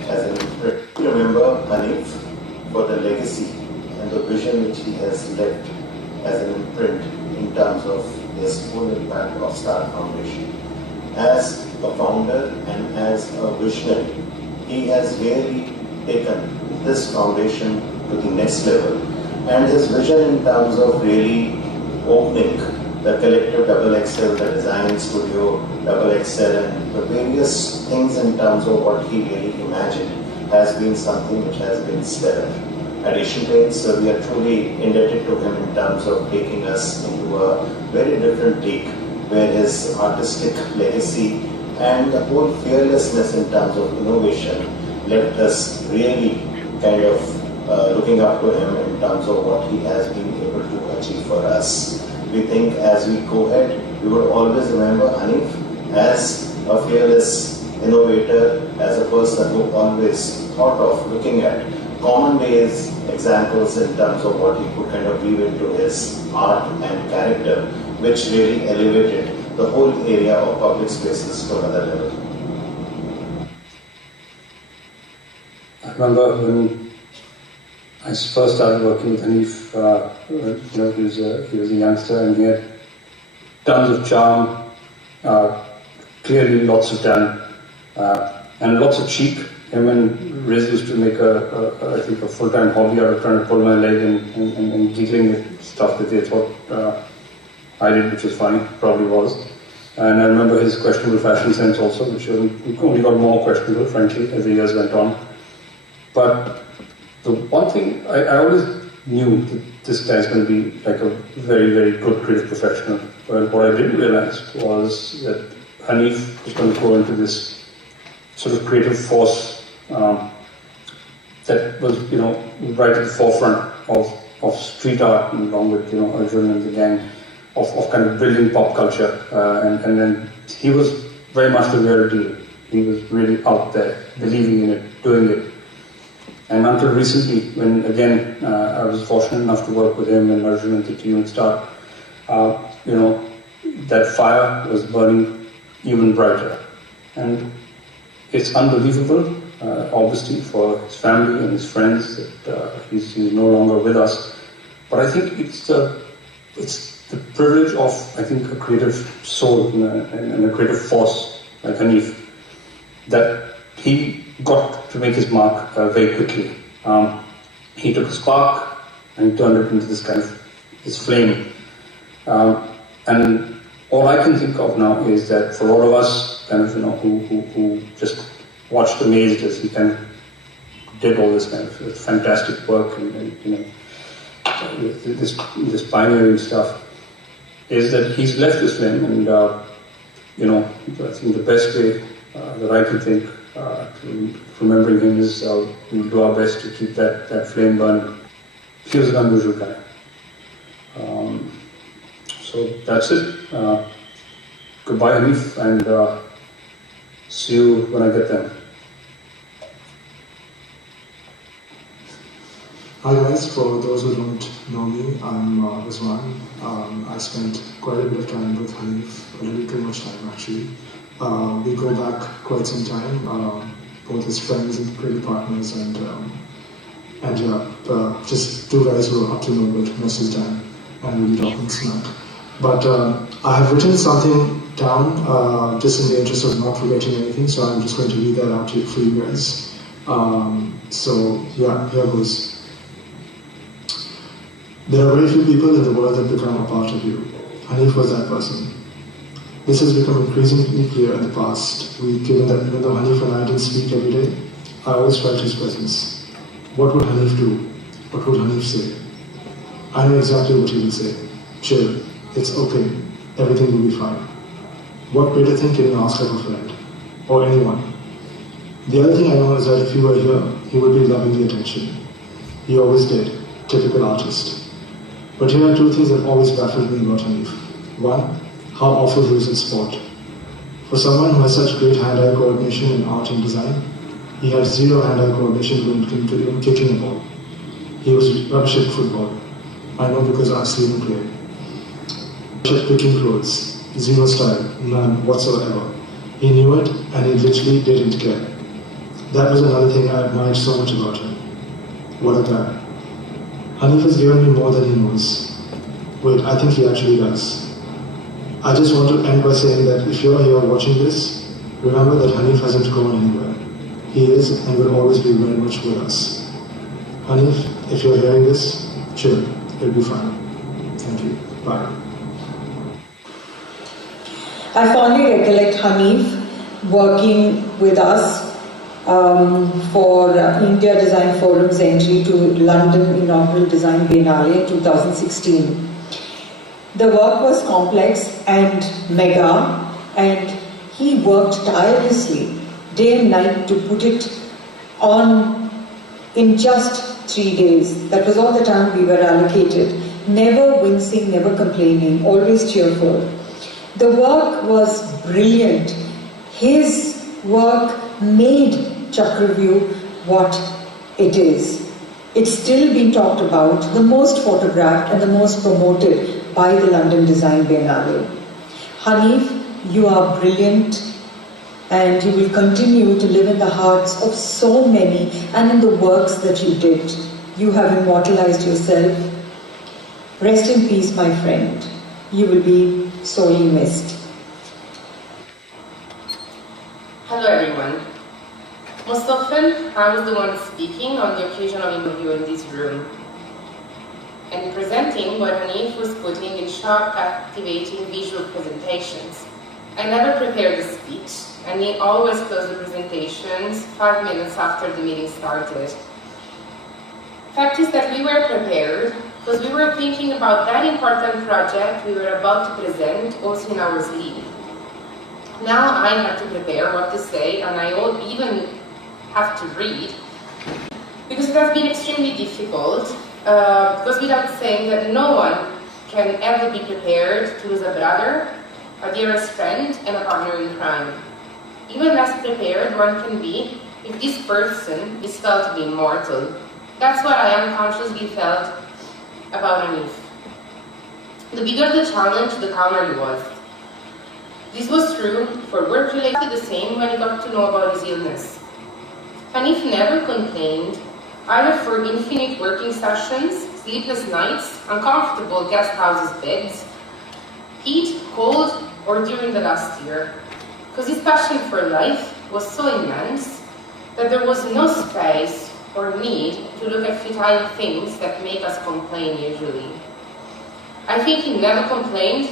as an imprint. Remember Hanif for the legacy and the vision which he has left as an imprint in terms of his full impact of St+art Foundation. As a founder and as a visionary, he has really taken this foundation to the next level. And his vision in terms of really opening the collective XXL, the design studio XXL, and the various things in terms of what he really imagined has been something which has been stellar. At Asian Paints, we are truly indebted to him in terms of taking us into a very different take, where his artistic legacy and the whole fearlessness in terms of innovation left us really kind of looking up to him in terms of what he has been able to achieve for us. We think as we go ahead, we would always remember Hanif as a fearless innovator, as a person who always thought of looking at common ways, examples in terms of what he could kind of weave into his art and character, which really elevated the whole area of public spaces to another level. I remember when I first started working with Hanif, he was a youngster and he had tons of charm, clearly lots of talent, and lots of cheek. Him and Riz used to make I think a full-time hobby out of trying to pull my leg and giggling at stuff that they thought I did, which was funny, probably was. And I remember his questionable fashion sense also, which only got more questionable, frankly, as the years went on. But the one thing, I always knew that this guy's going to be like a very, very good creative professional. But what I didn't realize was that Hanif was going to go into this sort of creative force that was, right at the forefront of street art, and along with, Arjun and the gang, of kind of brilliant pop culture. And then he was very much the real deal. He was really out there, believing in it, doing it. And until recently, when again I was fortunate enough to work with him and Arjun and the team and St+art, that fire was burning even brighter. And it's unbelievable, obviously, for his family and his friends that he's no longer with us. But I think it's the privilege of, I think, a creative soul and a creative force like Hanif, that he got to make his mark very quickly. He took a spark and turned it into this kind of this flame. And all I can think of now is that for all of us, kind of, who just watched amazed as he kind of did all this kind of fantastic work and this pioneering stuff, is that he's left this flame. And I think the best way that I can think to remembering him is we'll do our best to keep that flame burning. He was an unusual guy. So that's it. Goodbye, Hanif, and see you when I get there. Hi guys, for those who don't know me, I'm Rizwan. I spent quite a bit of time with Hanif, a little too much time actually. We go back quite some time, both as friends and creative partners, and just two guys who are up to no good most of the time and really talking smack. But I have written something down just in the interest of not forgetting anything, so I'm just going to read that out to you for you guys. So yeah, here goes. There are very few people in the world that become a part of you. Hanif was that person. This has become increasingly clear in the past week, given that even though Hanif and I didn't speak every day, I always felt his presence. What would Hanif do? What would Hanif say? I know exactly what he would say. Chill, it's okay, everything will be fine. What greater thing can you ask of a friend? Or anyone? The other thing I know is that if he were here, he would be loving the attention. He always did, typical artist. But here are two things that always baffled me about Hanif. One, how awful he was in sport. For someone who has such great hand-eye coordination in art and design, he had zero hand-eye coordination when it came to even kicking a ball. He was rubbish at football. I know because I've seen him play. Rubbish at picking clothes. Zero style, none whatsoever. He knew it and he literally didn't care. That was another thing I admired so much about him. What a guy. Hanif has given me more than he knows. Wait, I think he actually does. I just want to end by saying that if you're here watching this, remember that Hanif hasn't gone anywhere. He is and will always be very much with us. Hanif, if you're hearing this, chill. It'll be fine. Thank you. Bye. I fondly recollect Hanif working with us for India Design Forum's entry to London Inaugural Design Biennale in 2016. The work was complex and mega, and he worked tirelessly, day and night, to put it on in just 3 days. That was all the time we were allocated. Never wincing, never complaining, always cheerful. The work was brilliant. His work made Chakravyuh what it is. It's still being talked about, the most photographed and the most promoted by the London Design Biennale. Hanif, you are brilliant, and you will continue to live in the hearts of so many and in the works that you did. You have immortalized yourself. Rest in peace, my friend. You will be sorely missed. Hello everyone. Most often, I was the one speaking on the occasion of interview in this room and presenting what Hanif was putting in sharp, captivating visual presentations. I never prepared a speech, and he always closed the presentations 5 minutes after the meeting started. Fact is that we were prepared because we were thinking about that important project we were about to present also in our sleep. Now I have to prepare what to say, and I even have to read, because it has been extremely difficult, because without saying that no one can ever be prepared to lose a brother, a dearest friend, and a partner in crime. Even less prepared one can be if this person is felt to be immortal. That's what I unconsciously felt about Hanif. The bigger the challenge, the calmer he was. This was true for work-related, the same when he got to know about his illness. Hanif never complained, either for infinite working sessions, sleepless nights, uncomfortable guest houses beds, heat, cold, or during the last year, because his passion for life was so immense that there was no space or need to look at futile things that make us complain usually. I think he never complained,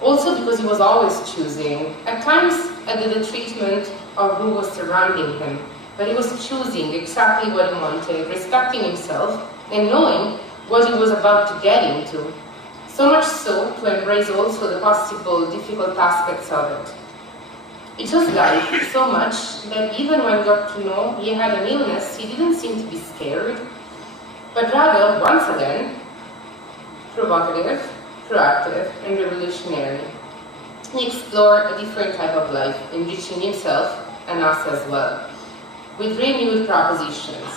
also because he was always choosing, at times at the detriment of who was surrounding him, but he was choosing exactly what he wanted, respecting himself and knowing what he was about to get into. So much so to embrace also the possible difficult aspects of it. It was life so much that even when he got to know he had an illness, he didn't seem to be scared, but rather, once again, provocative, proactive, and revolutionary. He explored a different type of life, enriching himself and us as well, with renewed propositions: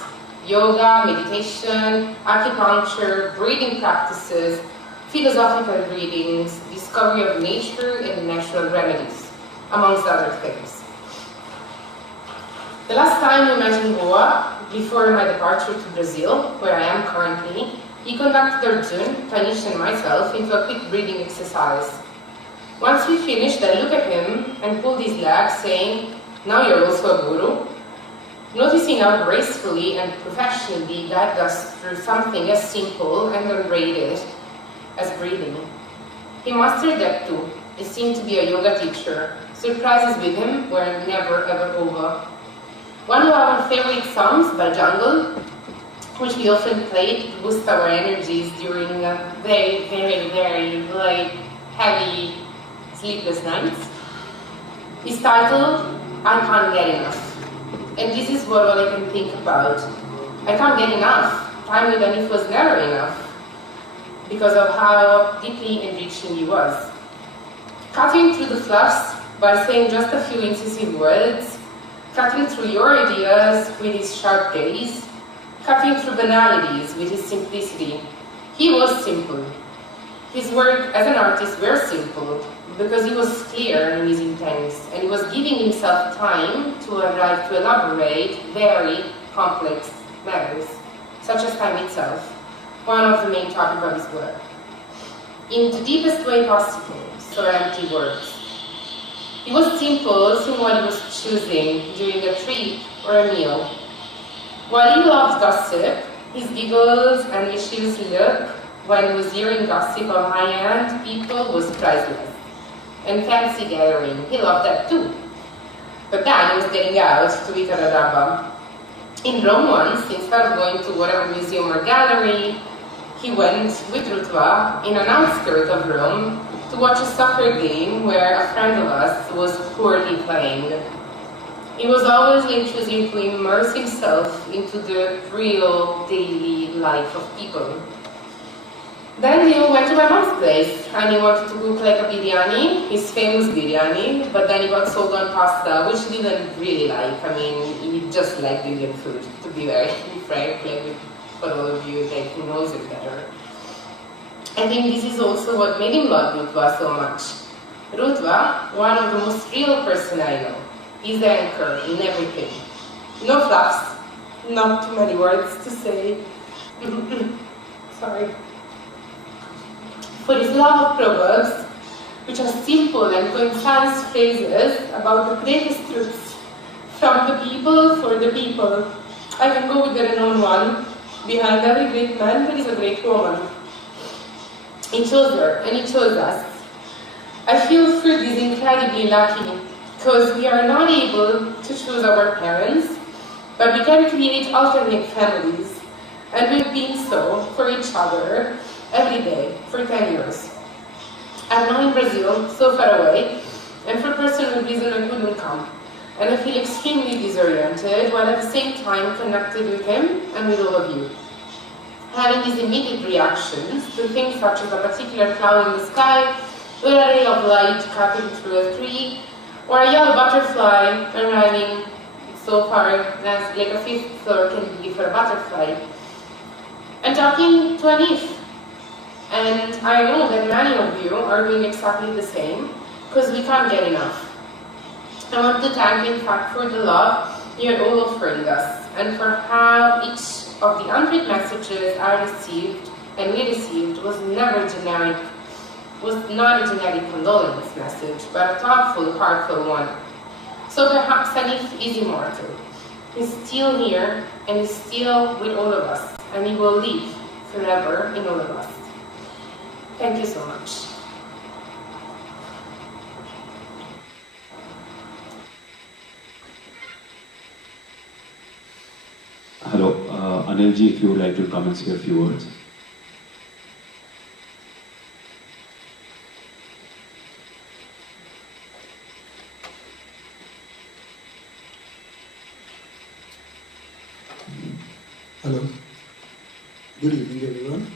yoga, meditation, acupuncture, breathing practices, philosophical readings, discovery of nature and natural remedies, amongst other things. The last time we met in Goa, before my departure to Brazil, where I am currently, he conducted Arjun, Tanish and myself into a quick breathing exercise. Once we finished, I looked at him and pulled his leg, saying, "Now you're also a guru." Noticing how gracefully and professionally he guided us through something as simple and unrated as breathing. He mastered that too. He seemed to be a yoga teacher. Surprises with him were never ever over. One of our favorite songs by Jungle, which we often played to boost our energies during very, very, very heavy sleepless nights, is titled "I Can't Get Enough." And this is what all I can think about. I can't get enough. Time with Hanif was never enough, because of how deeply enriching he was. Cutting through the fluffs by saying just a few incisive words, cutting through your ideas with his sharp gaze, cutting through banalities with his simplicity. He was simple. His work as an artist were simple, because he was clear in his intents, and he was giving himself time to arrive to elaborate very complex matters, such as time itself, one of the main topics of his work. In the deepest way possible, so empty words. He was simple in what he was choosing during a trip or a meal. While he loved gossip, his giggles and mischievous look when he was hearing gossip of high-end people was priceless. And fancy gathering, he loved that too. But then he was getting out to eat at a dabba. In Rome once, instead of going to whatever museum or gallery, he went with Rutva in an outskirt of Rome to watch a soccer game where a friend of us was poorly playing. He was always choosing to immerse himself into the real daily life of people. Then he went to my mom's place and he wanted to cook like a biryani, his famous biryani, but then he got sold on pasta, which he didn't really like. I mean, he just liked Indian food, to be very frank, like for all of you who knows it better. I think this is also what made him love Rutva so much. Rutva, one of the most real person I know, is the anchor in everything. No fluffs, not too many words to say. Sorry. For his love of proverbs, which are simple and concise phrases about the greatest truths, from the people for the people. I can go with the renowned one. Behind every great man, there is a great woman. He chose her, and he chose us. I feel Fruit is incredibly lucky, because we are not able to choose our parents, but we can create alternate families, and we've been so for each other every day for 10 years. I'm now in Brazil, so far away, and for personal reasons I couldn't come. And I feel extremely disoriented, while at the same time connected with him and with all of you. Having these immediate reactions to things such as a particular cloud in the sky, or a ray of light cutting through a tree, or a yellow butterfly arriving so far as like a fifth floor can be for a butterfly. And talking to Hanif. And I know that many of you are doing exactly the same, because we can't get enough. I want to thank you, in fact, for the love you are all offering us, and for how each of the 100 messages I received and we received was never generic, was not a generic condolence message, but a thoughtful, heartful one. So perhaps Hanif is immortal. He's still here, and he's still with all of us, and he will live forever in all of us. Thank you so much. Hello, Anilji, if you would like to come and say a few words. Hello. Good evening, everyone.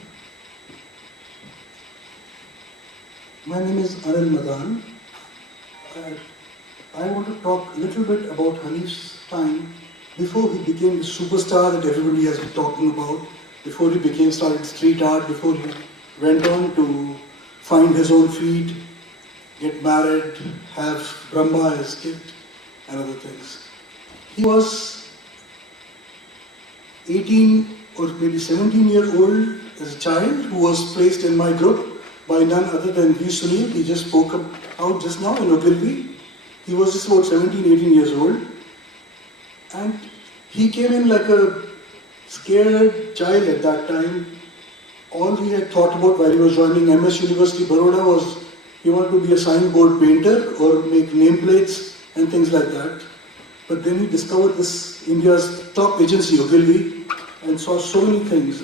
My name is Anil Madan. I want to talk a little bit about Hanif's time before he became the superstar that everybody has been talking about, before he started street art, before he went on to find his own feet, get married, have Brahma as kid, and other things. He was 18 or maybe 17-year-old as a child who was placed in my group by none other than V. Sunil. He just spoke out just now in Ogilvy. He was just about 17, 18 years old. And he came in like a scared child at that time. All he had thought about while he was joining MS University Baroda was he wanted to be a signboard painter or make nameplates and things like that. But then he discovered this India's top agency, Ogilvy, and saw so many things.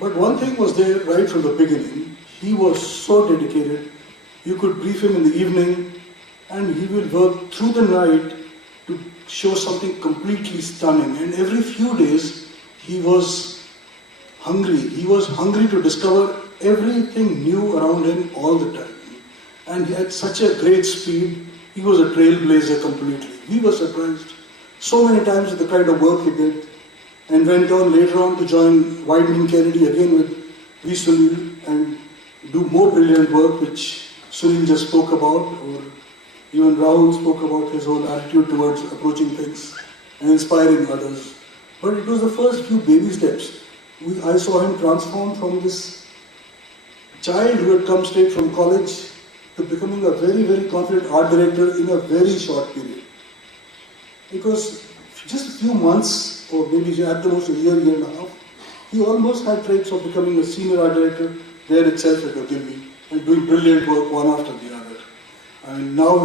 But one thing was there right from the beginning. He was so dedicated. You could brief him in the evening, and he would work through the night to show something completely stunning. And every few days, he was hungry. He was hungry to discover everything new around him all the time. And he had such a great speed. He was a trailblazer completely. We were surprised so many times at the kind of work he did, and went on later on to join Widening Kennedy again with V. Sunil and do more brilliant work which Sunil just spoke about, or even Rahul spoke about his whole attitude towards approaching things and inspiring others. But it was the first few baby steps. I saw him transform from this child who had come straight from college to becoming a very, very confident art director in a very short period. It was just a few months, or maybe at the most a year and a half, he almost had traits of becoming a senior art director there itself at Ogilvy and doing brilliant work one after the other. And now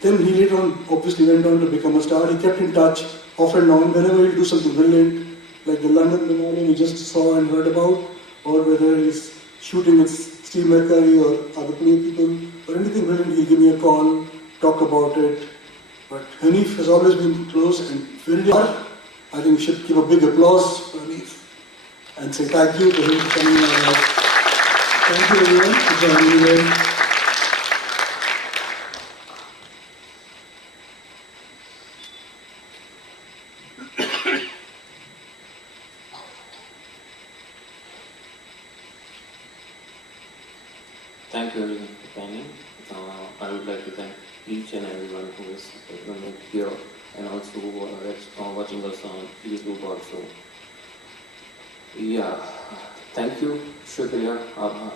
then he later on obviously went on to become a star. He kept in touch off and on whenever he'll do something brilliant, like the London Biennale we just saw and heard about, or whether he's shooting with Steve Mercury or other people, or anything brilliant, he'll give me a call, talk about it. But Hanif has always been close and very hard. I think we should give a big applause for Hanif and say thank you to him for coming in our life. Thank you everyone for joining me here. Thank you everyone for coming. I would like to thank each and everyone who is here and also watching us on YouTube also. Yeah, thank you, Shukriya, Aabhar.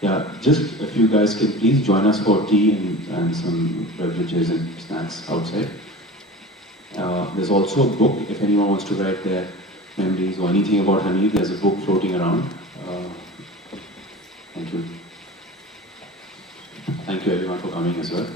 Yeah, just if you guys can please join us for tea and some beverages and snacks outside. There's also a book, if anyone wants to write their memories or anything about Hanif, there's a book floating around. Thank you. Thank you everyone for coming as well.